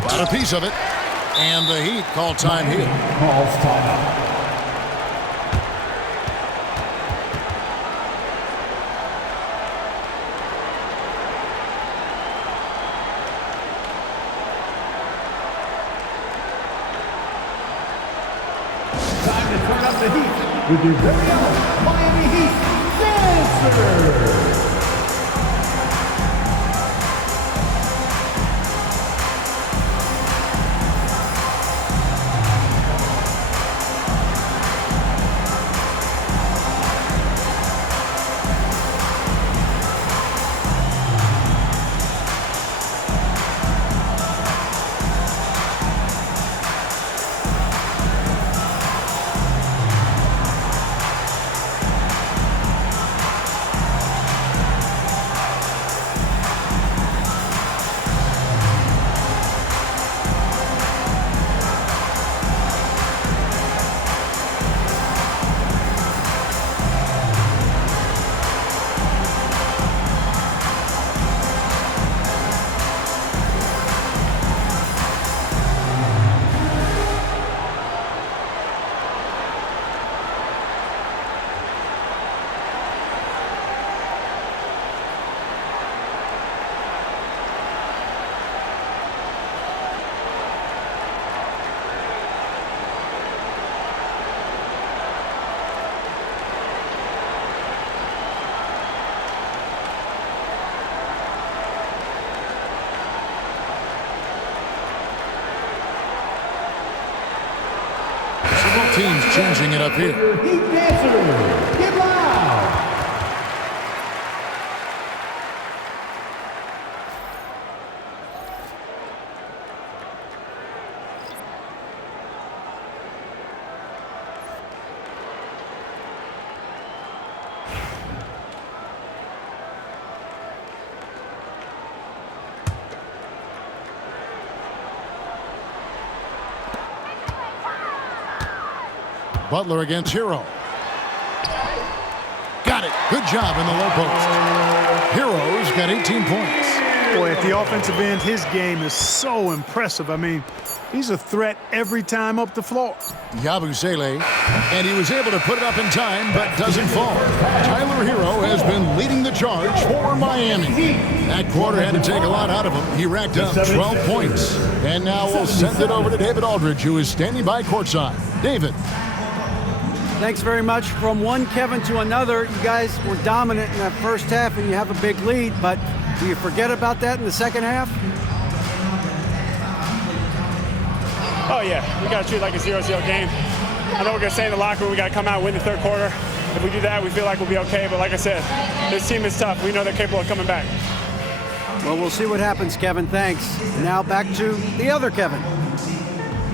Got a piece of it. And the Heat call time here. Calls timeout. Time to turn up the heat with your very own Miami Heat Dancers. Both teams changing it up here. Heat dancers, get loud. Butler against Hero. Got it. Good job in the low post. Hero's got 18 points. Boy, at the offensive end, his game is so impressive. I mean, he's a threat every time up the floor. Yabusele, and he was able to put it up in time, but doesn't fall. Tyler Hero has been leading the charge for Miami. That quarter had to take a lot out of him. He racked up 12 points. And now we'll send it over to David Aldridge, who is standing by courtside. David. Thanks very much. From one Kevin to another, you guys were dominant in that first half and you have a big lead, but do you forget about that in the second half? Oh, yeah. We got to treat it like a 0-0 game. I know we're going to stay in the locker room. We got to come out and win the third quarter. If we do that, we feel like we'll be okay. But like I said, this team is tough. We know they're capable of coming back. Well, we'll see what happens, Kevin. Thanks. Now back to the other Kevin.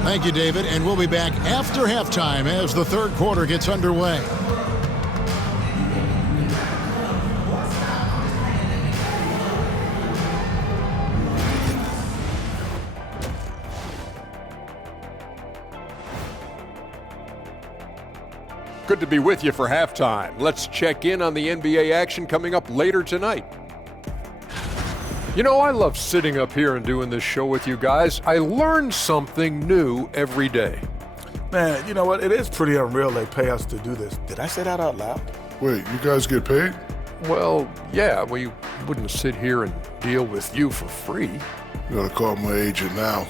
Thank you, David, and we'll be back after halftime as the third quarter gets underway. Good to be with you for halftime. Let's check in on the NBA action coming up later tonight. You know, I love sitting up here and doing this show with you guys. I learn something new every day. Man, you know what? It is pretty unreal they pay us to do this. Did I say that out loud? Wait, you guys get paid? Well, yeah, we wouldn't sit here and deal with you for free. You gotta call my agent now.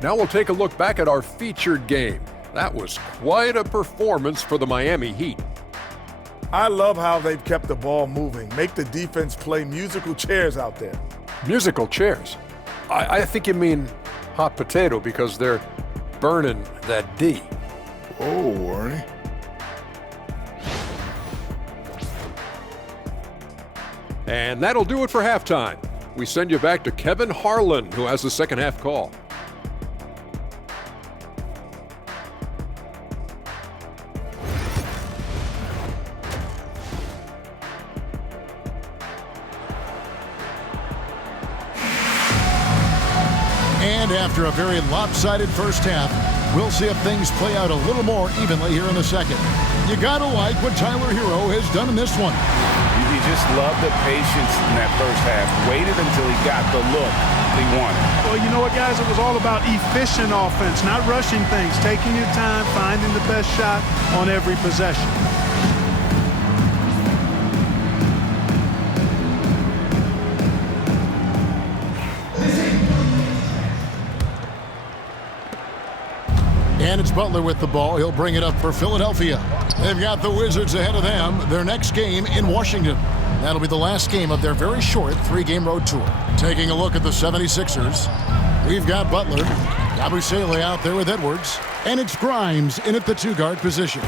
Now we'll take a look back at our featured game. That was quite a performance for the Miami Heat. I love how they've kept the ball moving. Make the defense play musical chairs out there. Musical chairs? I think you mean hot potato because they're burning that D. Oh, Arnie. And that'll do it for halftime. We send you back to Kevin Harlan, who has the second half call. And after a very lopsided first half, we'll see if things play out a little more evenly here in the second. You gotta like what Tyler Hero has done in this one. You just love the patience in that first half. Waited until he got the look he wanted. Well, you know what, guys? It was all about efficient offense, not rushing things, taking your time, finding the best shot on every possession. And it's Butler with the ball. He'll bring it up for Philadelphia. They've got the Wizards ahead of them. Their next game in Washington. That'll be the last game of their very short 3-game road tour. Taking a look at the 76ers. We've got Butler. Yabusele out there with Edwards. And it's Grimes in at the 2-guard position.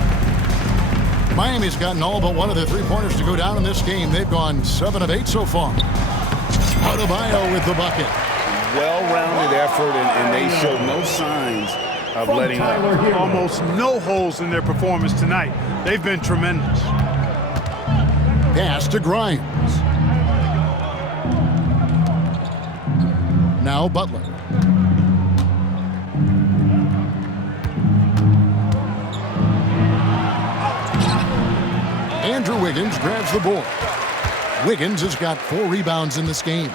Miami's gotten all but one of their 3-pointers to go down in this game. They've gone 7 of 8 so far. Adebayo with the bucket. Well-rounded effort, and they show no signs of letting up. Almost no holes in their performance tonight. They've been tremendous. Pass to Grimes. Now Butler. Andrew Wiggins grabs the board. Wiggins has got 4 rebounds in this game.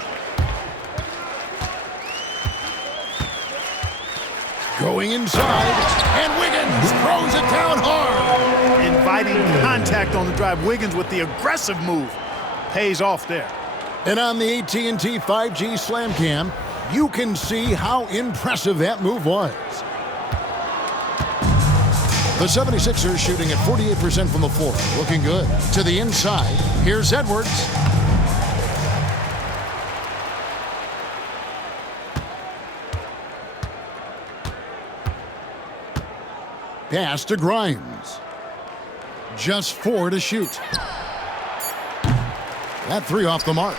Going inside, and Wiggins throws it down hard. Inviting contact on the drive. Wiggins with the aggressive move. Pays off there. And on the AT&T 5G Slam Cam, you can see how impressive that move was. The 76ers shooting at 48% from the floor. Looking good. To the inside, here's Edwards. Pass to Grimes. Just 4 to shoot. That 3 off the mark.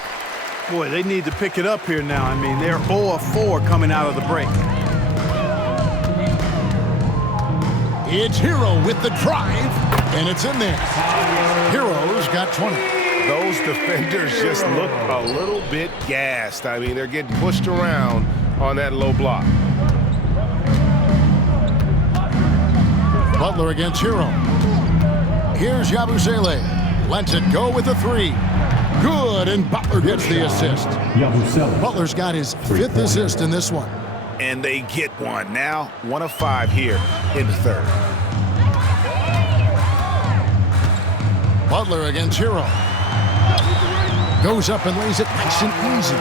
Boy, they need to pick it up here now. I mean, they're 0 of 4 coming out of the break. It's Hero with the drive, and it's in there. Hero's got 20. Those defenders just look a little bit gassed. I mean, they're getting pushed around on that low block. Butler against Hero. Here's Yabusele. Lets it go with the 3. Good, and Butler gets the assist. Butler's got his 5th assist in this one. And they get one. Now 1 of 5 here in the 3rd. Butler against Hero. Goes up and lays it nice and easy.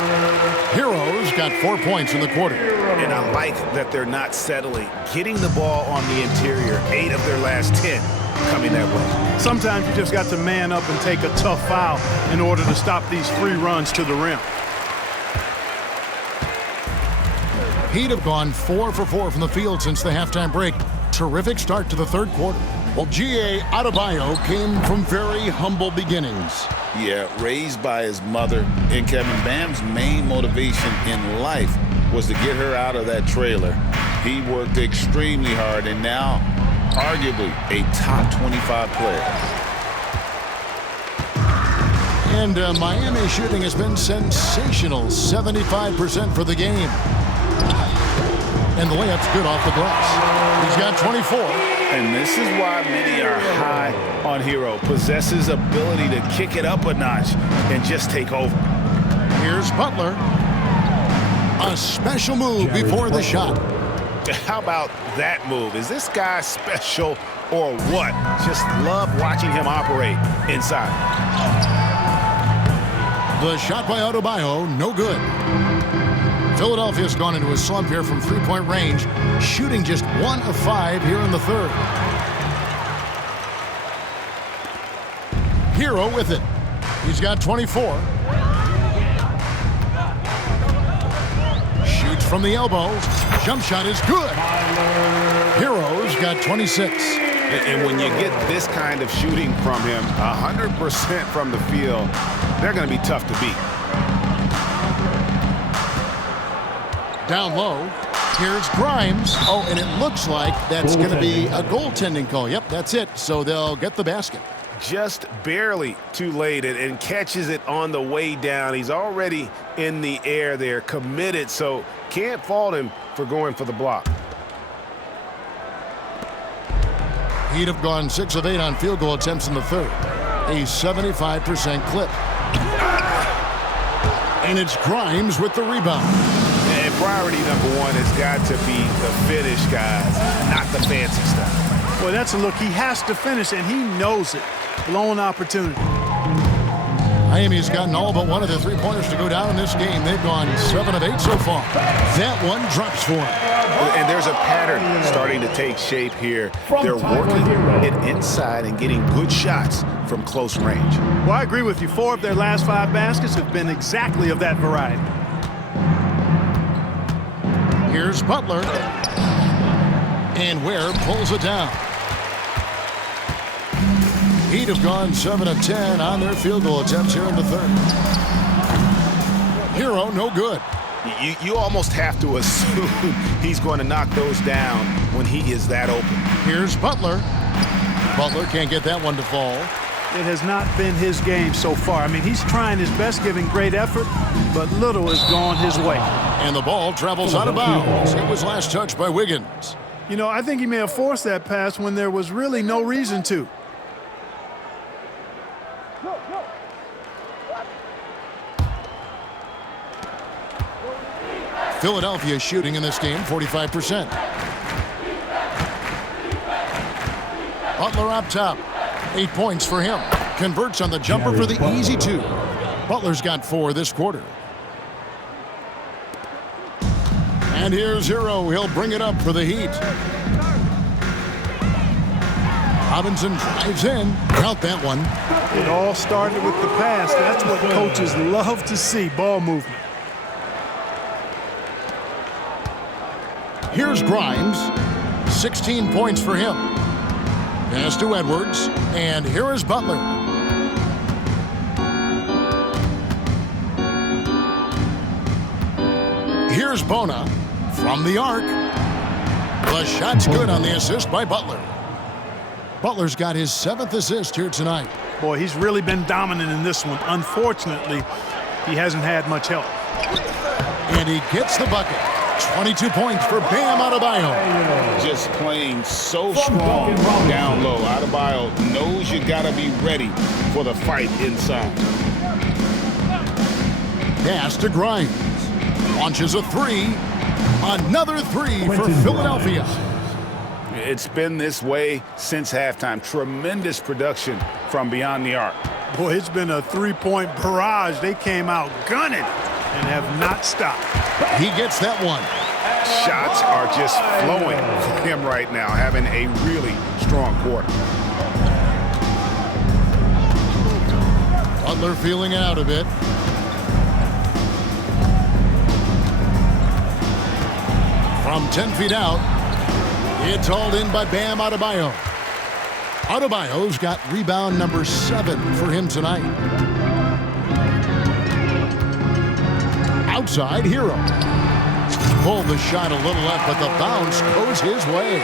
Hero's got 4 points in the quarter. And I like that they're not settling. Getting the ball on the interior, 8 of their last 10 coming that way. Sometimes you just got to man up and take a tough foul in order to stop these free runs to the rim. Heat have gone 4 for 4 from the field since the halftime break. Terrific start to the 3rd quarter. Well, G.A. Adebayo came from very humble beginnings. Yeah, raised by his mother. And Kevin, Bam's main motivation in life was to get her out of that trailer. He worked extremely hard and now arguably a top 25 player. And Miami shooting has been sensational. 75% for the game. And the layup's good off the glass. He's got 24. And this is why many are high on Hero. Possesses ability to kick it up a notch and just take over. Here's Butler. A special move before the shot. How about that move? Is this guy special or what? Just love watching him operate inside. The shot by Adebayo, no good. Philadelphia's gone into a slump here from 3-point range, shooting just 1 of 5 here in the 3rd. Hero with it. He's got 24. Shoots from the elbow. Jump shot is good. Hero's got 26. And when you get this kind of shooting from him, 100% from the field, they're going to be tough to beat. Down low, here's Grimes. Oh, and it looks like that's going to be a goaltending call. Yep, that's it. So they'll get the basket. Just barely too late and catches it on the way down. He's already in the air there, committed, so can't fault him for going for the block. He'd have gone 6 of 8 on field goal attempts in the 3rd. A 75% clip. And it's Grimes with the rebound. And priority number 1 has got to be the finish, guys, not the fancy stuff. Well, that's a look. He has to finish, and he knows it. Blown opportunity. Miami's gotten all but one of the 3-pointers to go down in this game. They've gone 7 of 8 so far. That one drops for him. And there's a pattern starting to take shape here. They're working it inside and getting good shots from close range. Well, I agree with you. 4 of their last 5 baskets have been exactly of that variety. Here's Butler. And Ware pulls it down. Heat have gone 7 of 10 on their field goal attempts here in the 3rd. Hero, no good. You almost have to assume he's going to knock those down when he is that open. Here's Butler. Butler can't get that one to fall. It has not been his game so far. I mean, he's trying his best, giving great effort, but little has gone his way. And the ball travels out of bounds. It was last touched by Wiggins. You know, I think he may have forced that pass when there was really no reason to. Philadelphia shooting in this game 45%. Butler up top. 8 points for him. Converts on the jumper for the easy 2. Butler's got 4 this quarter. And here's Hero. He'll bring it up for the Heat. Robinson drives in. Count that one. It all started with the pass. That's what coaches love to see, ball movement. Here's Grimes. 16 points for him. Pass to Edwards, and here is Butler. Here's Bona from the arc. The shot's good on the assist by Butler. Butler's got his 7th assist here tonight. Boy, he's really been dominant in this one. Unfortunately, he hasn't had much help. And he gets the bucket. 22 points for Bam Adebayo. Just playing so strong down low. Adebayo knows you got to be ready for the fight inside. Pass to Grimes. Launches a 3. Another 3 for Philadelphia. It's been this way since halftime. Tremendous production from beyond the arc. Boy, it's been a three-point barrage. They came out gunning and have not stopped. He gets that one. Shots are just flowing for him right now, having a really strong quarter. Butler feeling it out a bit. From 10 feet out, it's hauled in by Bam Adebayo. Adebayo's got rebound number 7 for him tonight. Outside, Hero. Pulled the shot a little left, but the bounce goes his way.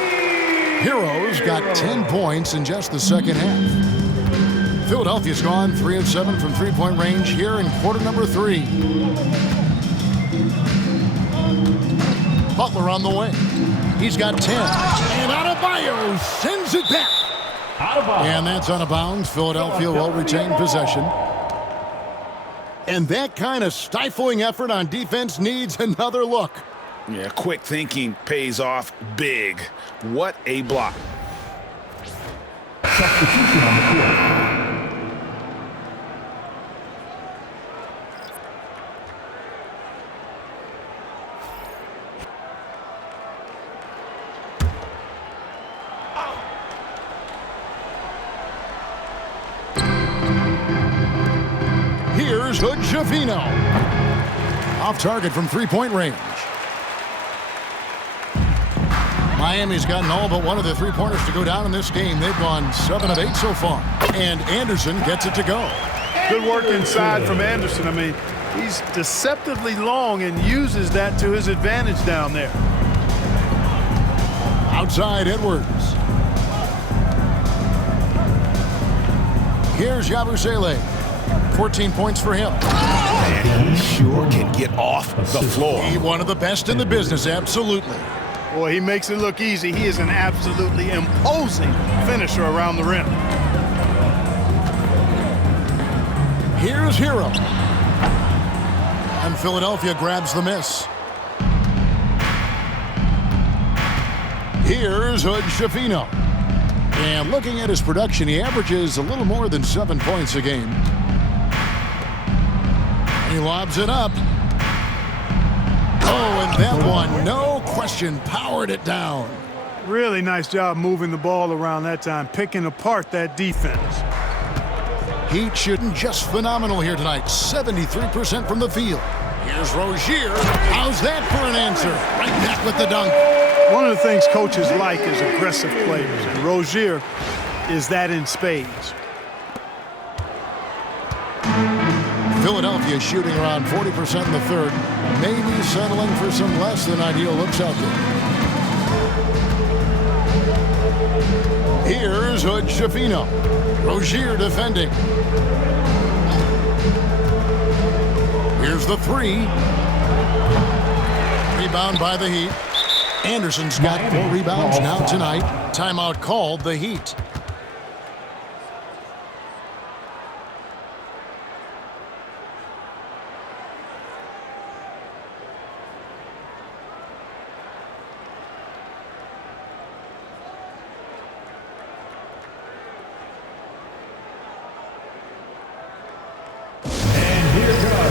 Hero's got 10 points in just the second half. Philadelphia's gone 3 of 7 from three-point range here in quarter number 3. Butler on the way. He's got 10. And Adebayo sends it back. And that's out of bounds. Philadelphia will retain possession. And that kind of stifling effort on defense needs another look. Yeah, quick thinking pays off big. What a block. Substitution on the court. Here's Hood-Schifino. Off target from three-point range. Miami's gotten all but one of the three-pointers to go down in this game. They've gone 7 of 8 so far. And Anderson gets it to go. Good work inside from Anderson. I mean, he's deceptively long and uses that to his advantage down there. Outside, Edwards. Here's Yabusele. 14 points for him. Man, he sure can get off the floor. He one of the best in the business, absolutely. Boy, he makes it look easy. He is an absolutely imposing finisher around the rim. Here's Hero. And Philadelphia grabs the miss. Here's Hood-Schifino. And looking at his production, he averages a little more than 7 points a game. He lobs it up. Oh, and that one, no question, powered it down. Really nice job moving the ball around that time, picking apart that defense. Heat shooting just phenomenal here tonight. 73% from the field. Here's Rozier. How's that for an answer? Right back with the dunk. One of the things coaches like is aggressive players, and Rozier is that in spades. Philadelphia shooting around 40% in the third. Maybe settling for some less than ideal looks out there. Here's Hood-Schifino. Rozier defending. Here's the 3. Rebound by the Heat. Anderson's got 4 rebounds now tonight. Timeout called the Heat.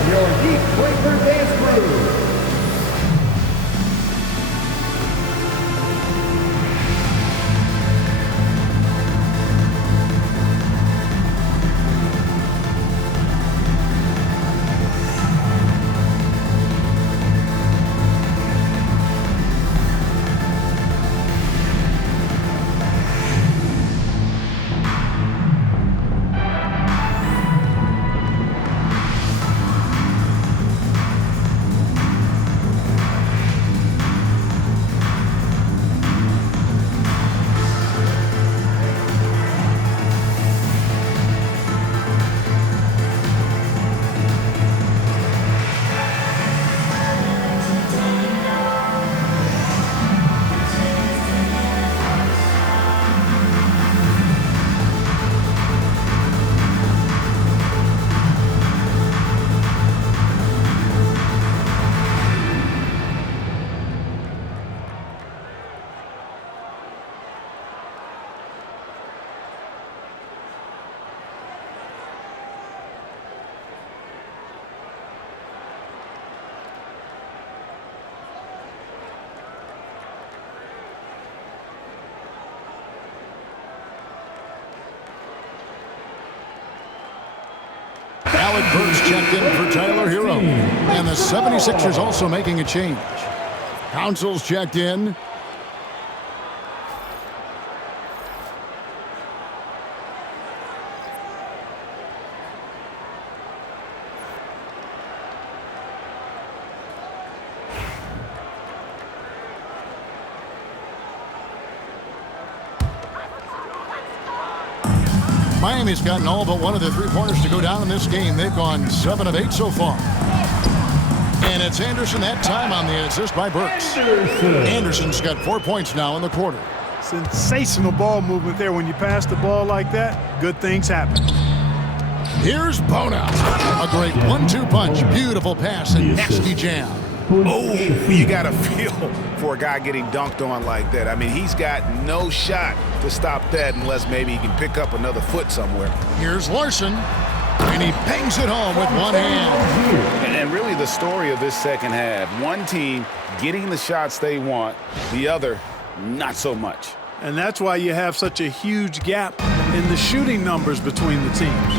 Your Heat Breaker Dance Crew. Alec Burks checked in for Tyler Hero. And the 76ers also making a change. Council's checked in. Miami's gotten all but one of the three-pointers to go down in this game. They've gone 7 of 8 so far. And it's Anderson that time on the assist by Burks. Anderson's got 4 points now in the quarter. Sensational ball movement there. When you pass the ball like that, good things happen. Here's Bona. A great 1-2 punch. Beautiful pass and nasty jam. Oh, you got to feel for a guy getting dunked on like that. I mean, he's got no shot to stop that unless maybe he can pick up another foot somewhere. Here's Larson, and he bangs it home with one hand. And really the story of this second half, one team getting the shots they want, the other not so much. And that's why you have such a huge gap in the shooting numbers between the teams.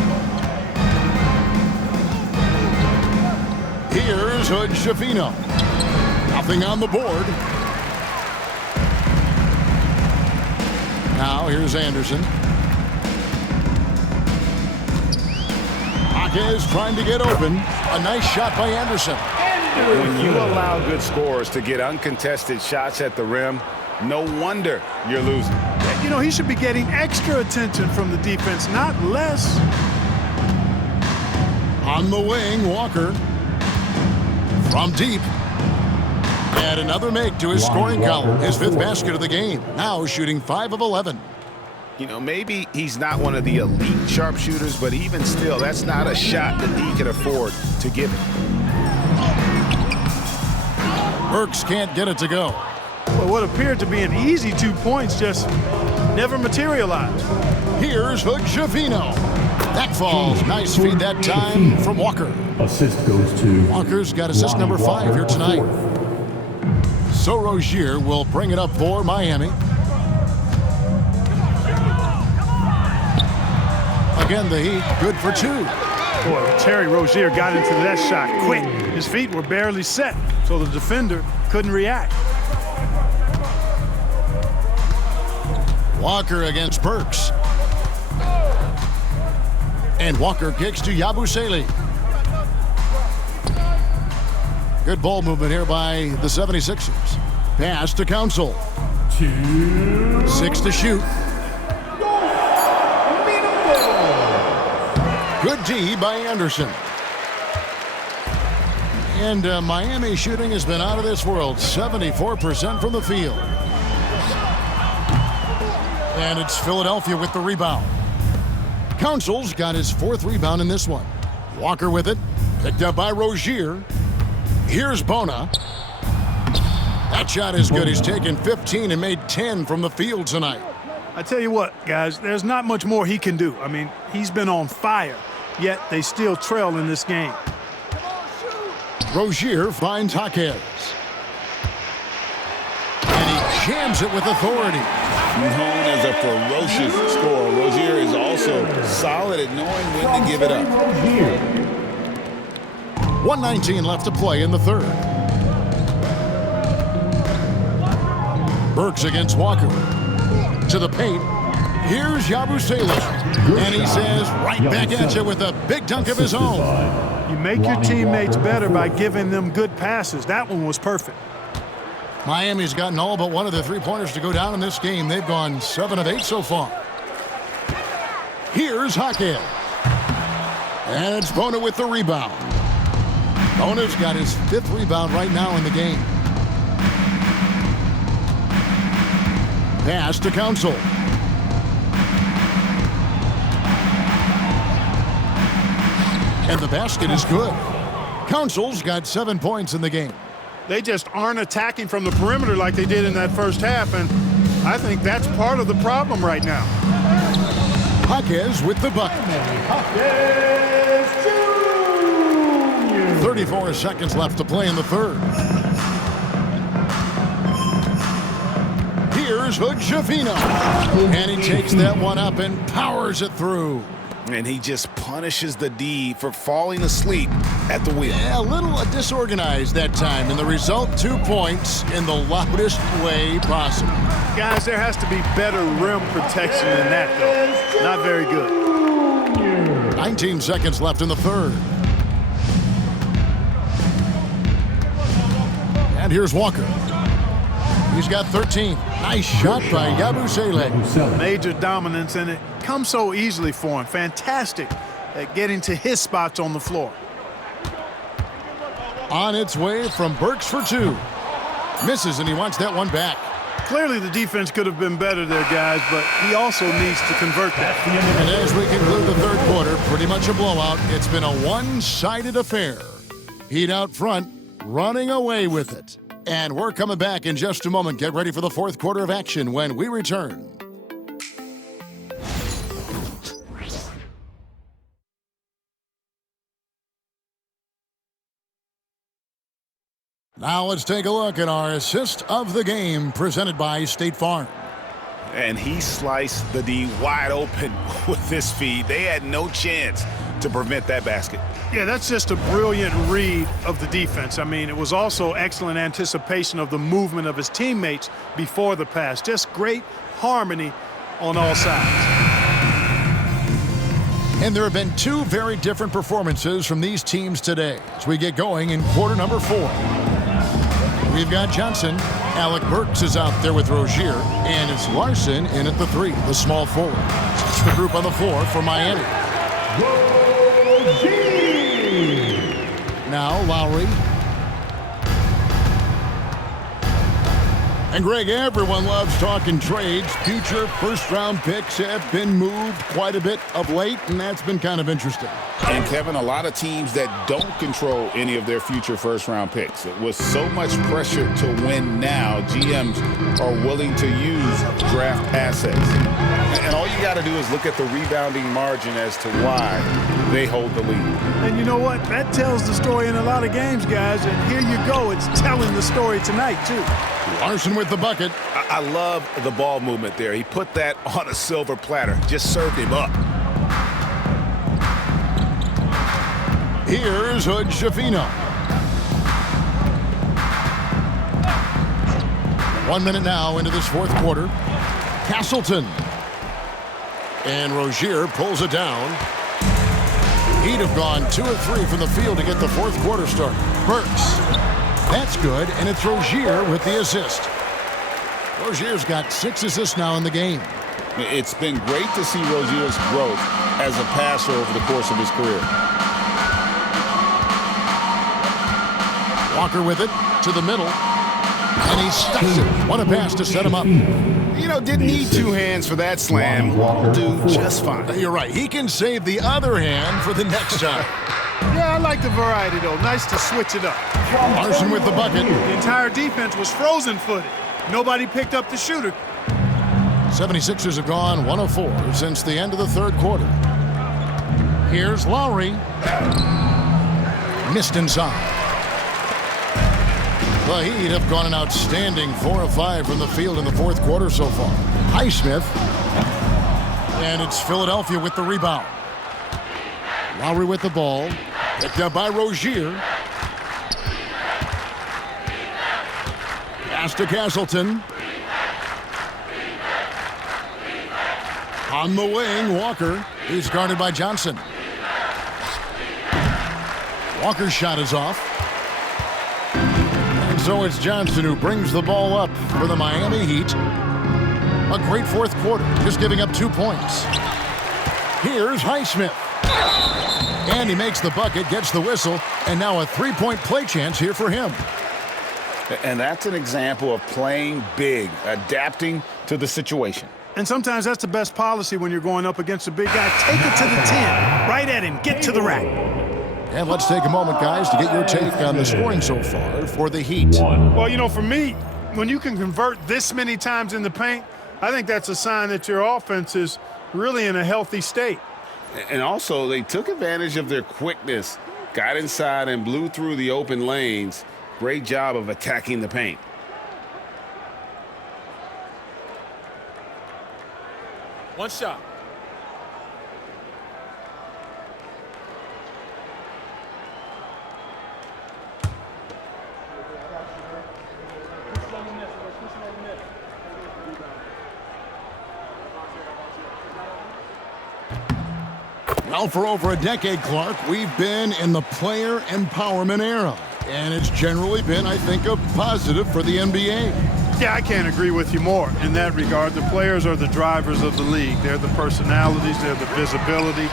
Here's Hood Schifino. Nothing on the board. Now here's Anderson. Jaquez trying to get open. A nice shot by Anderson. When you allow good scorers to get uncontested shots at the rim, no wonder you're losing. You know, he should be getting extra attention from the defense, not less. On the wing, Walker. From deep. And another make to his scoring column. His 5th basket of the game. Now shooting 5 of 11. You know, maybe he's not one of the elite sharpshooters, but even still, that's not a shot that he can afford to give him. Burks can't get it to go. Well, what appeared to be an easy 2 points just never materialized. Here's Hood Schifino. That falls. Nice feed that time from Walker. Assist goes to Walker's got assist number 5 here tonight. So Rozier will bring it up for Miami. Again, the Heat good for 2. Boy, Terry Rozier got into that shot quick. His feet were barely set, so the defender couldn't react. Walker against Burks. And Walker kicks to Yabusele. Good ball movement here by the 76ers. Pass to Council. 6 to shoot. Good D by Anderson. And Miami shooting has been out of this world. 74% from the field. And it's Philadelphia with the rebound. Council's got his 4th rebound in this one. Walker with it. Picked up by Rozier. Here's Bona. That shot is good. He's taken 15 and made 10 from the field tonight. I tell you what, guys, there's not much more he can do. I mean, he's been on fire, yet they still trail in this game. Rozier finds Jaquez. And he jams it with authority. Known as a ferocious scorer, Rozier is also solid at knowing when to give it up. 1:19 left to play in the 3rd. Burks against Walker. To the paint. Here's Yabusele. And he says, right back at you with a big dunk of his own. You make your teammates better by giving them good passes. That one was perfect. Miami's gotten all but one of the three-pointers to go down in this game. They've gone 7 of 8 so far. Here's Jaquez. And it's Bona with the rebound. Bona's got his 5th rebound right now in the game. Pass to Council. And the basket is good. Council's got 7 points in the game. They just aren't attacking from the perimeter like they did in that first half, and I think that's part of the problem right now. Jaquez with the bucket. 34 seconds left to play in the 3rd. Here's Hood Schifino. And he takes that one up and powers it through. And he just punishes the D for falling asleep at the wheel. Yeah, a little disorganized that time, and the result, 2 points in the loudest way possible. Guys, there has to be better rim protection than that, though. Not very good. 19 seconds left in the third. And here's Walker. He's got 13. Nice shot by Yabusele. Major dominance, and it comes so easily for him. Fantastic at getting to his spots on the floor. On its way from Burks for 2. Misses, and he wants that one back. Clearly the defense could have been better there, guys, but he also needs to convert that. And as we conclude the third quarter, pretty much a blowout. It's been a one-sided affair. Heat out front, running away with it. And we're coming back in just a moment. Get ready for the fourth quarter of action when we return. Now let's take a look at our assist of the game presented by State Farm. And he sliced the D wide open with this feed. They had no chance to prevent that basket. Yeah, that's just a brilliant read of the defense. I mean, it was also excellent anticipation of the movement of his teammates before the pass. Just great harmony on all sides. And there have been two very different performances from these teams today as we get going in quarter number 4. We've got Johnson. Alec Burks is out there with Rozier, and it's Larson in at the 3, the small forward. It's the group on the floor for Miami. Now Lowry. And Greg, everyone loves talking trades. Future first-round picks have been moved quite a bit of late, and that's been kind of interesting. And, Kevin, a lot of teams that don't control any of their future first-round picks. With so much pressure to win now, GMs are willing to use draft assets. And all you got to do is look at the rebounding margin as to why they hold the lead. And you know what? That tells the story in a lot of games, guys. And here you go. It's telling the story tonight, too. Larson with the bucket. I love the ball movement there. He put that on a silver platter. Just served him up. Here's Hood Schifino. 1 minute now into this fourth quarter. Castleton. And Rozier pulls it down. He'd have gone 2 of 3 from the field to get the fourth quarter started. Burks. That's good, and it's Rozier with the assist. Rozier's got 6 assists now in the game. It's been great to see Rozier's growth as a passer over the course of his career. Walker with it to the middle, and he stuffs it. What a pass to set him up. You know, didn't need 2 hands for that slam. Do just fine. You're right. He can save the other hand for the next time. Yeah, I like the variety, though. Nice to switch it up. Larson with the bucket. The entire defense was frozen-footed. Nobody picked up the shooter. 76ers have gone 1 of 4 since the end of the third quarter. Here's Lowry. Missed inside. The Heat have gone an outstanding 4 of 5 from the field in the fourth quarter so far. Highsmith. And it's Philadelphia with the rebound. Lowry with the ball. Picked up by Rozier. Pass to Castleton. On the wing, Walker. He's guarded by Johnson. Walker's shot is off. And so it's Johnson who brings the ball up for the Miami Heat. A great fourth quarter, just giving up 2 points. Here's Highsmith. And he makes the bucket, gets the whistle, and now a 3-point play chance here for him. And that's an example of playing big, adapting to the situation. And sometimes that's the best policy when you're going up against a big guy. Take it to the 10. Right at him. Get to the rack. And let's take a moment, guys, to get your take on the scoring so far for the Heat. Well, you know, for me, when you can convert this many times in the paint, I think that's a sign that your offense is really in a healthy state. And also, they took advantage of their quickness, got inside and blew through the open lanes. Great job of attacking the paint. One shot. Well, for over a decade, Clark, we've been in the player empowerment era. And it's generally been, I think, a positive for the NBA. Yeah, I can't agree with you more in that regard. The players are the drivers of the league. They're the personalities, they're the visibility,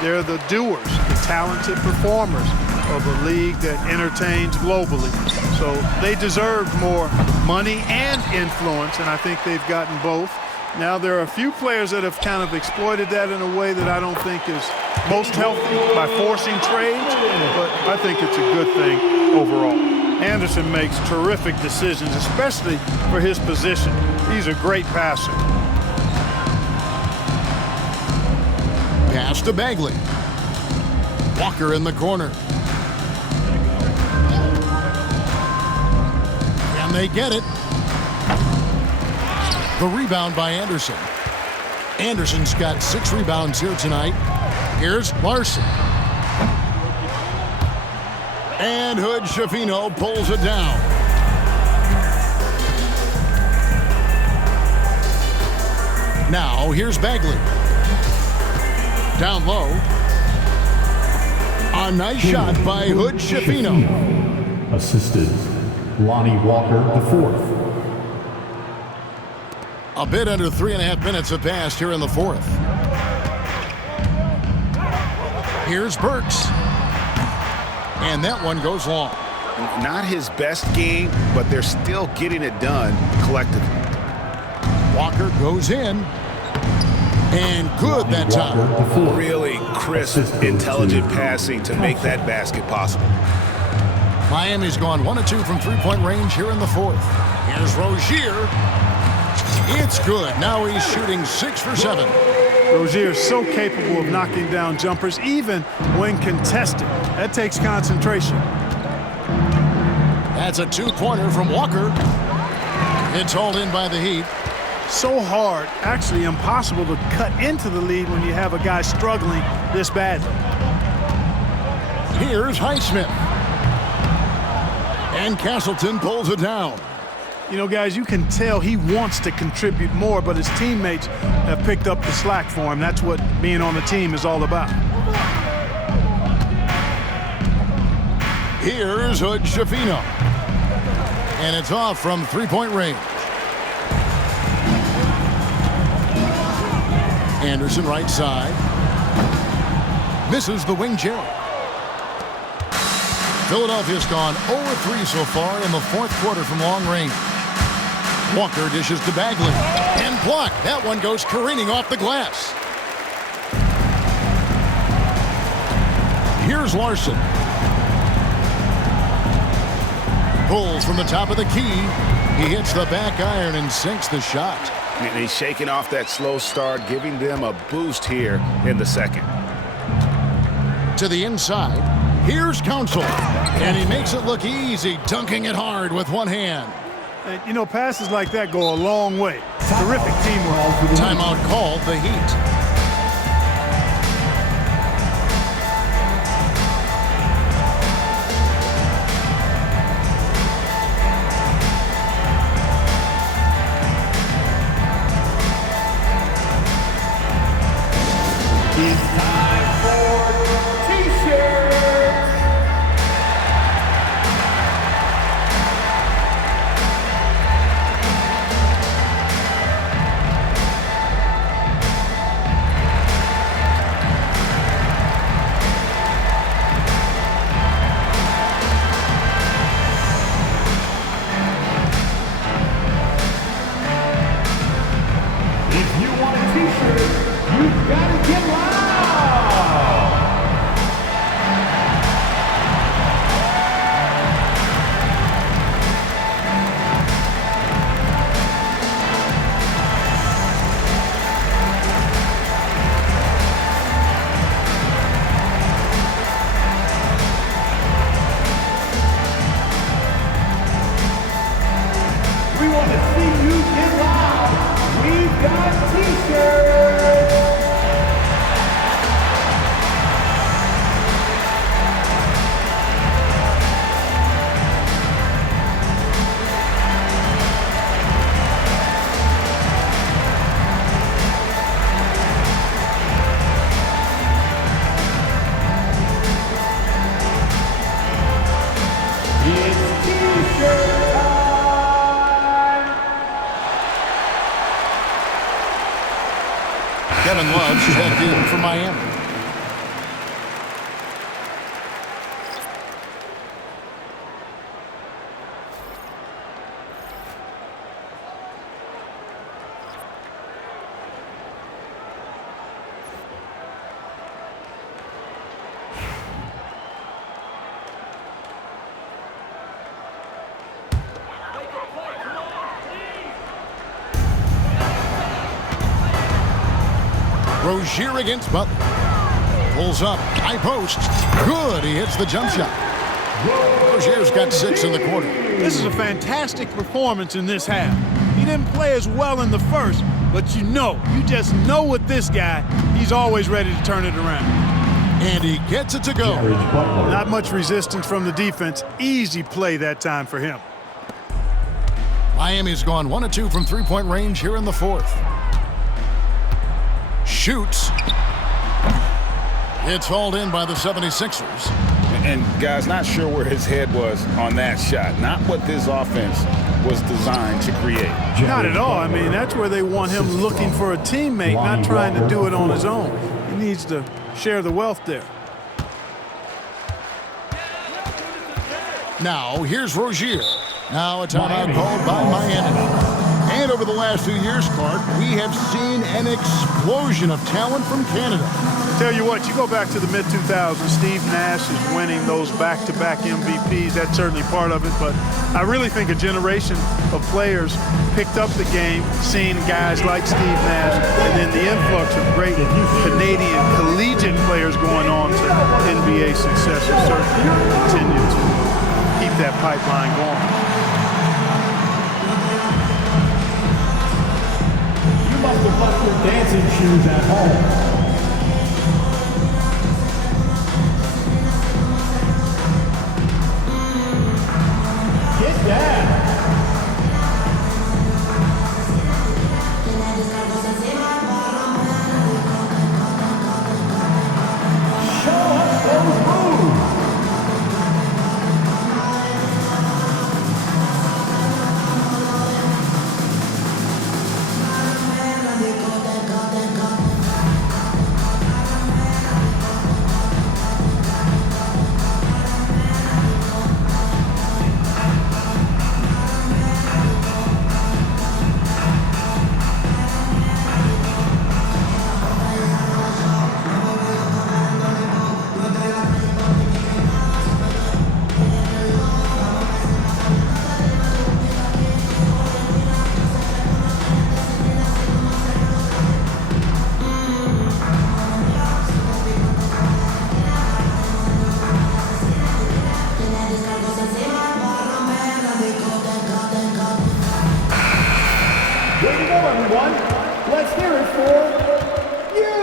they're the doers, the talented performers of a league that entertains globally. So they deserved more money and influence, and I think they've gotten both. Now, there are a few players that have kind of exploited that in a way that I don't think is most healthy by forcing trades, but I think it's a good thing overall. Anderson makes terrific decisions, especially for his position. He's a great passer. Pass to Bagley. Walker in the corner. And they get it. The rebound by Anderson. Anderson's got 6 rebounds here tonight. Here's Larson. And Hood-Schifino pulls it down. Now here's Bagley. Down low. A nice shot by Hood-Schifino. Assisted, Lonnie Walker IV. A bit under 3.5 minutes have passed here in the fourth. Here's Burks. And that one goes long. Not his best game, but they're still getting it done collectively. Walker goes in. And good that time. Really crisp, intelligent passing to make that basket possible. Miami's gone 1 of 2 from three-point range here in the fourth. Here's Rozier. It's good. Now he's shooting 6 for 7. Rozier is so capable of knocking down jumpers, even when contested. That takes concentration. That's a 2-pointer from Walker. It's hauled in by the Heat. So hard, actually impossible to cut into the lead when you have a guy struggling this badly. Here's Highsmith. And Castleton pulls it down. You know, guys, you can tell he wants to contribute more, but his teammates have picked up the slack for him. That's what being on the team is all about. Here's Hood-Schifino. And it's off from three-point range. Anderson right side. Misses the wing chair. Philadelphia's gone 0-3 so far in the fourth quarter from long range. Walker dishes to Bagley. And blocked. That one goes careening off the glass. Here's Larson. Pulls from the top of the key. He hits the back iron and sinks the shot. And he's shaking off that slow start, giving them a boost here in the second. To the inside. Here's Council. And he makes it look easy, dunking it hard with one hand. And, you know, passes like that go a long way. Terrific teamwork. Timeout called the Heat. Miami. Rozier against Butler. Pulls up, high post. Good, he hits the jump shot. Rozier's got 6 in the quarter. This is a fantastic performance in this half. He didn't play as well in the first, but you just know with this guy, he's always ready to turn it around. And he gets it to go. Not much resistance from the defense. Easy play that time for him. Miami's gone 1 of 2 from three-point range here in the fourth. Shoots. It's hauled in by the 76ers. And guys, not sure where his head was on that shot. Not what this offense was designed to create. Not at all. I mean, that's where they want him looking for a teammate, not trying to do it on his own. He needs to share the wealth there. Now, here's Rozier. Now a timeout called by Miami. And over the last 2 years, Clark, we have seen an explosion of talent from Canada. Tell you what, you go back to the mid-2000s, Steve Nash is winning those back-to-back MVPs. That's certainly part of it, but I really think a generation of players picked up the game, seeing guys like Steve Nash, and then the influx of great Canadian collegiate players going on to NBA success will certainly continue to keep that pipeline going. Must have left your dancing shoes at home. Get down. Show us those moves. Way to go, everyone. Let's hear it for you.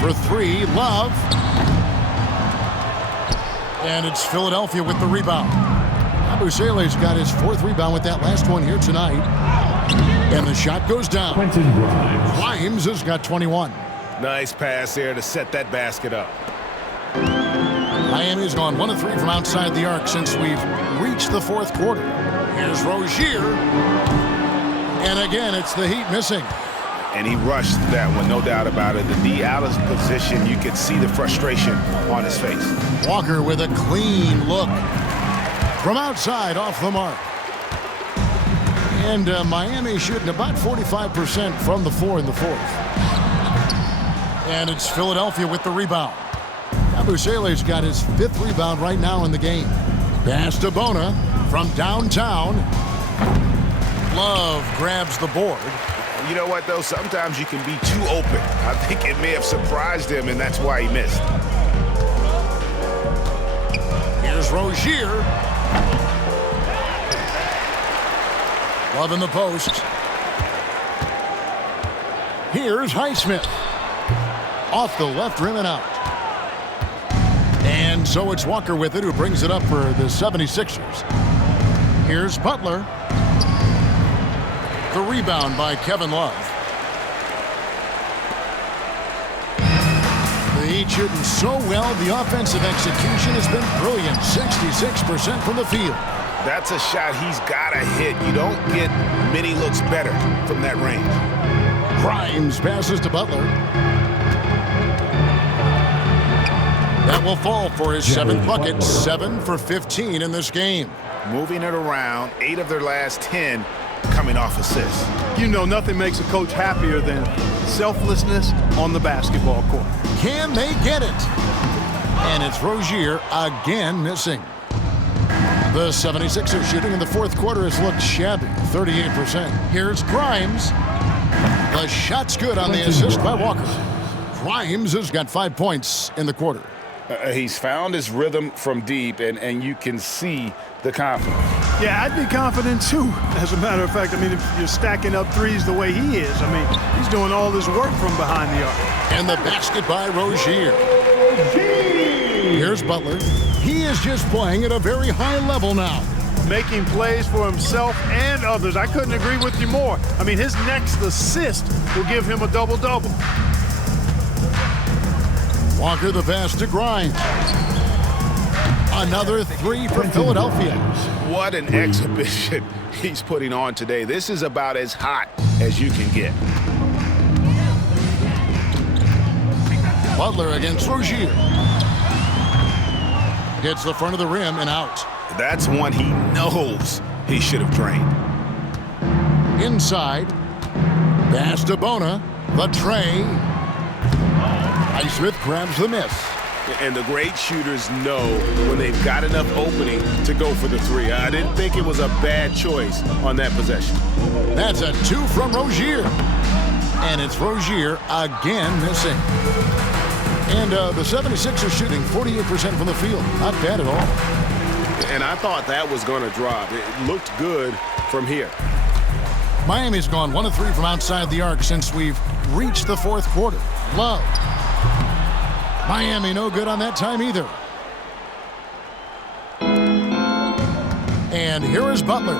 For 3, Love. And it's Philadelphia with the rebound. Abusele's got his 4th rebound with that last one here tonight. And the shot goes down. Grimes has got 21. Nice pass there to set that basket up. Miami's gone 1 of 3 from outside the arc since we've reached the 4th quarter. Here's Rozier. And again, it's the Heat missing. And he rushed that one, no doubt about it. The D out of position, you could see the frustration on his face. Walker with a clean look. From outside, off the mark. And Miami shooting about 45% from the floor in the 4th. And it's Philadelphia with the rebound. Abusele's got his 5th rebound right now in the game. Pass to Bona from downtown. Love grabs the board. You know what, though? Sometimes you can be too open. I think it may have surprised him, and that's why he missed. Here's Rozier. Love in the post. Here's Highsmith. Off the left rim and out. And So it's Walker with it who brings it up for the 76ers. Here's Butler. The rebound by Kevin Love. The Heat shooting so well. The offensive execution has been brilliant. 66% from the field. That's a shot he's got to hit. You don't get many looks better from that range. Grimes passes to Butler. That will fall for his 7th bucket. 7 for 15 in this game. Moving it around, 8 of their last 10 coming off assists. You know, nothing makes a coach happier than selflessness on the basketball court. Can they get it? And it's Rozier again missing. The 76ers shooting in the fourth quarter has looked shabby, 38%. Here's Grimes. The shot's good on the assist by Walker. Grimes has got 5 points in the quarter. He's found his rhythm from deep, and you can see the confidence. Yeah, I'd be confident too. As a matter of fact, I mean, if you're stacking up threes the way he is, I mean, he's doing all this work from behind the arc. And the basket by Rozier. Here's Butler. He is just playing at a very high level now. Making plays for himself and others. I couldn't agree with you more. I mean, his next assist will give him a double-double. Walker the pass to Grimes. Another 3 for Philadelphia. What an exhibition he's putting on today. This is about as hot as you can get. Butler against Rozier. Hits the front of the rim and out. That's one he knows he should have drained. Inside. Pass to Bona. The tray. Highsmith grabs the miss. And the great shooters know when they've got enough opening to go for the 3. I didn't think it was a bad choice on that possession. That's a 2 from Rozier. And it's Rozier again missing. And the 76ers shooting 48% from the field. Not bad at all. And I thought that was going to drop. It looked good from here. Miami's gone 1 of 3 from outside the arc since we've reached the fourth quarter. Love. Miami no good on that time either. And here is Butler.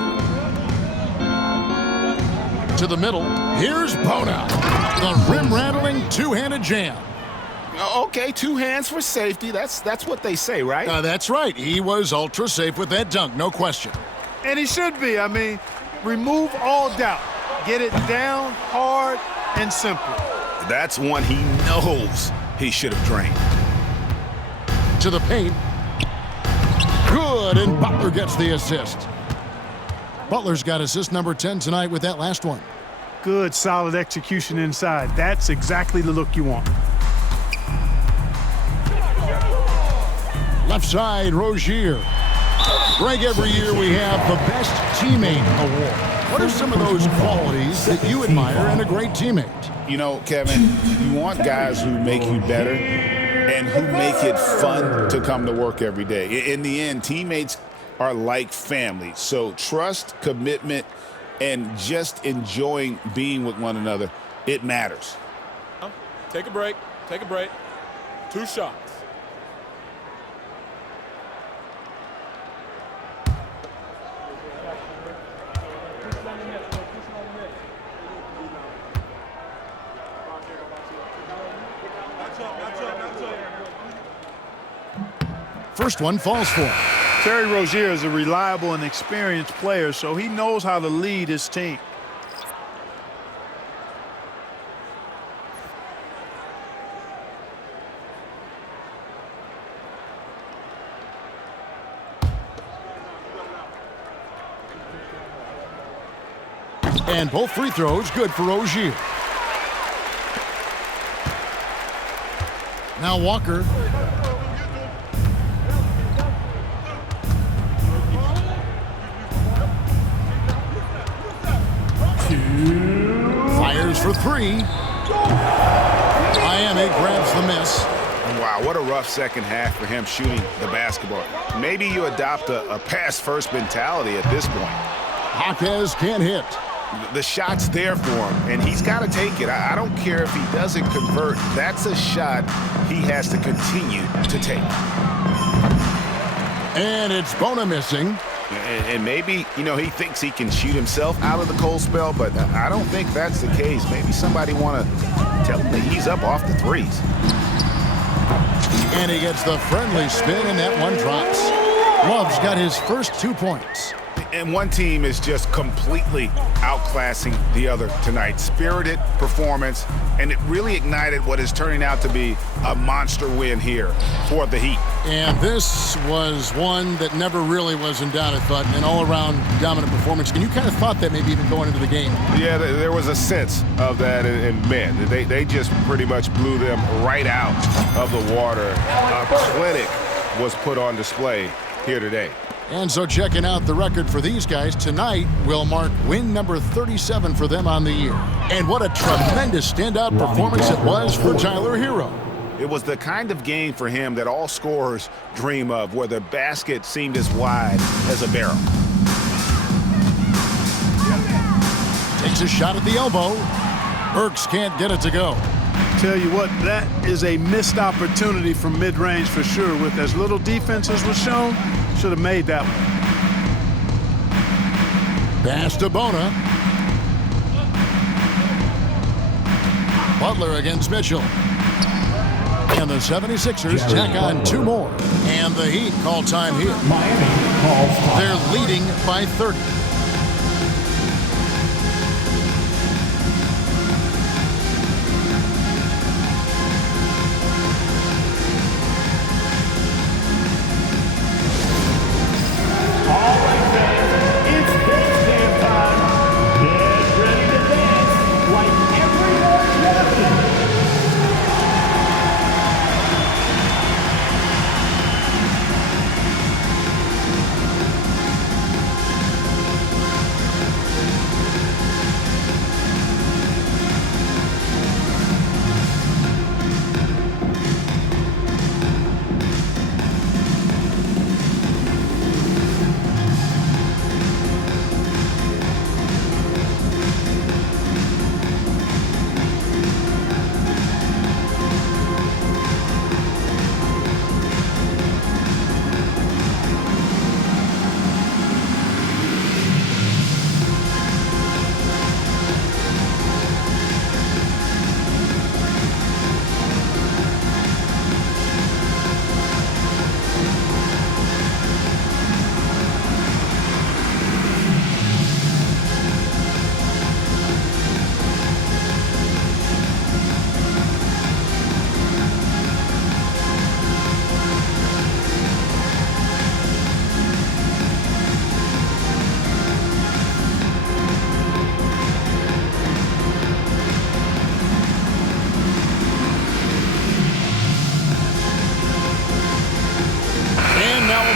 To the middle. Here's Bona. The rim-rattling two-handed jam. Okay, 2 hands for safety. That's what they say, right? That's right. He was ultra safe with that dunk, no question. And he should be. I mean, remove all doubt. Get it down, hard, and simple. That's one he knows he should have drained. To the paint. Good, and Butler gets the assist. Butler's got assist number 10 tonight with that last one. Good, solid execution inside. That's exactly the look you want. Left side, Rozier. Greg, every year we have the Best Teammate Award. What are some of those qualities that you admire in a great teammate? You know, Kevin, you want guys who make you better and who make it fun to come to work every day. In the end, teammates are like family. So trust, commitment, and just enjoying being with one another, it matters. Take a break. Take a break. 2 shots. First one falls for him. Terry Rozier is a reliable and experienced player, so he knows how to lead his team. And both free throws good for Rozier. Now Walker. Fires for 3. Miami grabs the miss. Wow, what a rough second half for him shooting the basketball. Maybe you adopt a pass-first mentality at this point. Jaquez can't hit. The shot's there for him, and he's got to take it. I don't care if he doesn't convert. That's a shot he has to continue to take. And it's Bona missing. And maybe, he thinks he can shoot himself out of the cold spell, but I don't think that's the case. Maybe somebody want to tell him to ease up off the threes. And he gets the friendly spin, and that one drops. Love's got his first 2 points. And one team is just completely outclassing the other tonight. Spirited performance, and it really ignited what is turning out to be a monster win here for the Heat. And this was one that never really was in doubt, I thought, an all-around dominant performance. And you kind of thought that maybe even going into the game. Yeah, there was a sense of that, and man, they just pretty much blew them right out of the water. A clinic was put on display here today. And so checking out the record for these guys tonight will mark win number 37 for them on the year. And what a tremendous standout performance it was for Tyler Hero. It was the kind of game for him that all scorers dream of, where the basket seemed as wide as a barrel. Takes a shot at the elbow. Burks can't get it to go. Tell you what, that is a missed opportunity from mid-range for sure. With as little defense as was shown, should have made that one. Pass to Bona. Butler against Mitchell. And the 76ers tack on 2 more. And the Heat call time here. They're leading by 30.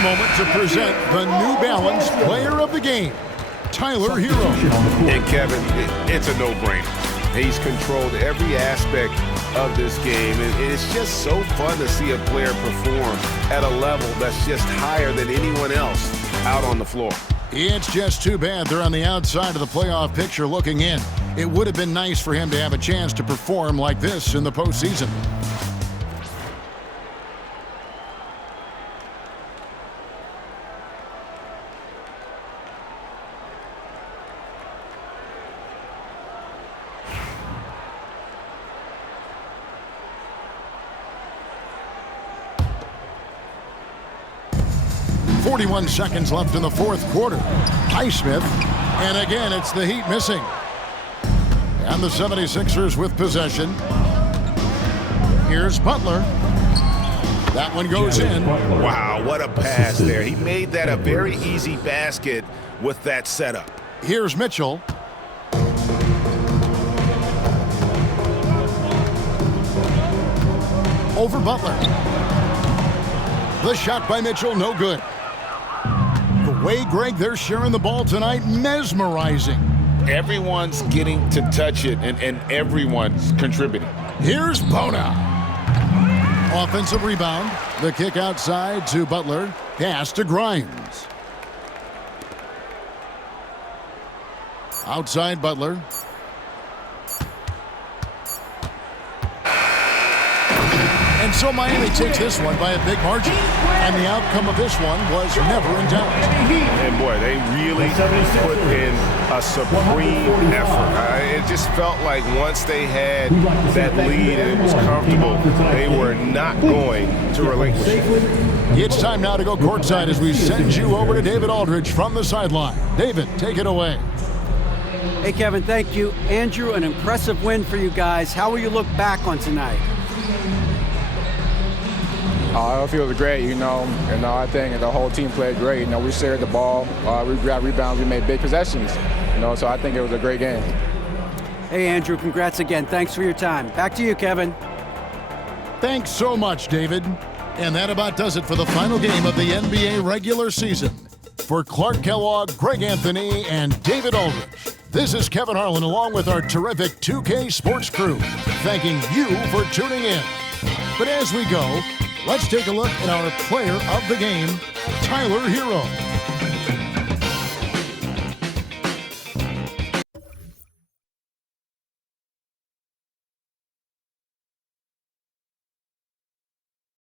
Moment to present the New Balance Player of the Game, Tyler Hero. And Kevin, it's a no-brainer. He's controlled every aspect of this game, and it's just so fun to see a player perform at a level that's just higher than anyone else out on the floor. It's just too bad they're on the outside of the playoff picture looking in. It would have been nice for him to have a chance to perform like this in the postseason. .41 seconds left in the fourth quarter. Highsmith, and again it's the Heat missing. And the 76ers with possession. Here's Butler. That one goes in. Wow, what a pass there. He made that a very easy basket with that setup. Here's Mitchell. Over Butler. The shot by Mitchell, no good. The way, Greg, they're sharing the ball tonight, mesmerizing. Everyone's getting to touch it, and everyone's contributing. Here's Bona. Offensive rebound. The kick outside to Butler. Pass to Grimes. Outside Butler. And so Miami takes this one by a big margin. And the outcome of this one was never in doubt. And boy, they really put in a supreme effort. It just felt like once they had that lead and it was comfortable, they were not going to relinquish it. It's time now to go courtside as we send you over to David Aldridge from the sideline. David, take it away. Hey, Kevin, thank you. Andrew, an impressive win for you guys. How will you look back on tonight? It feels great, I think the whole team played great. We shared the ball, we got rebounds, we made big possessions, so I think it was a great game. Hey, Andrew, congrats again. Thanks for your time. Back to you, Kevin. Thanks so much, David. And that about does it for the final game of the NBA regular season. For Clark Kellogg, Greg Anthony, and David Aldridge, this is Kevin Harlan along with our terrific 2K Sports crew, thanking you for tuning in. But as we go, let's take a look at our player of the game, Tyler Hero.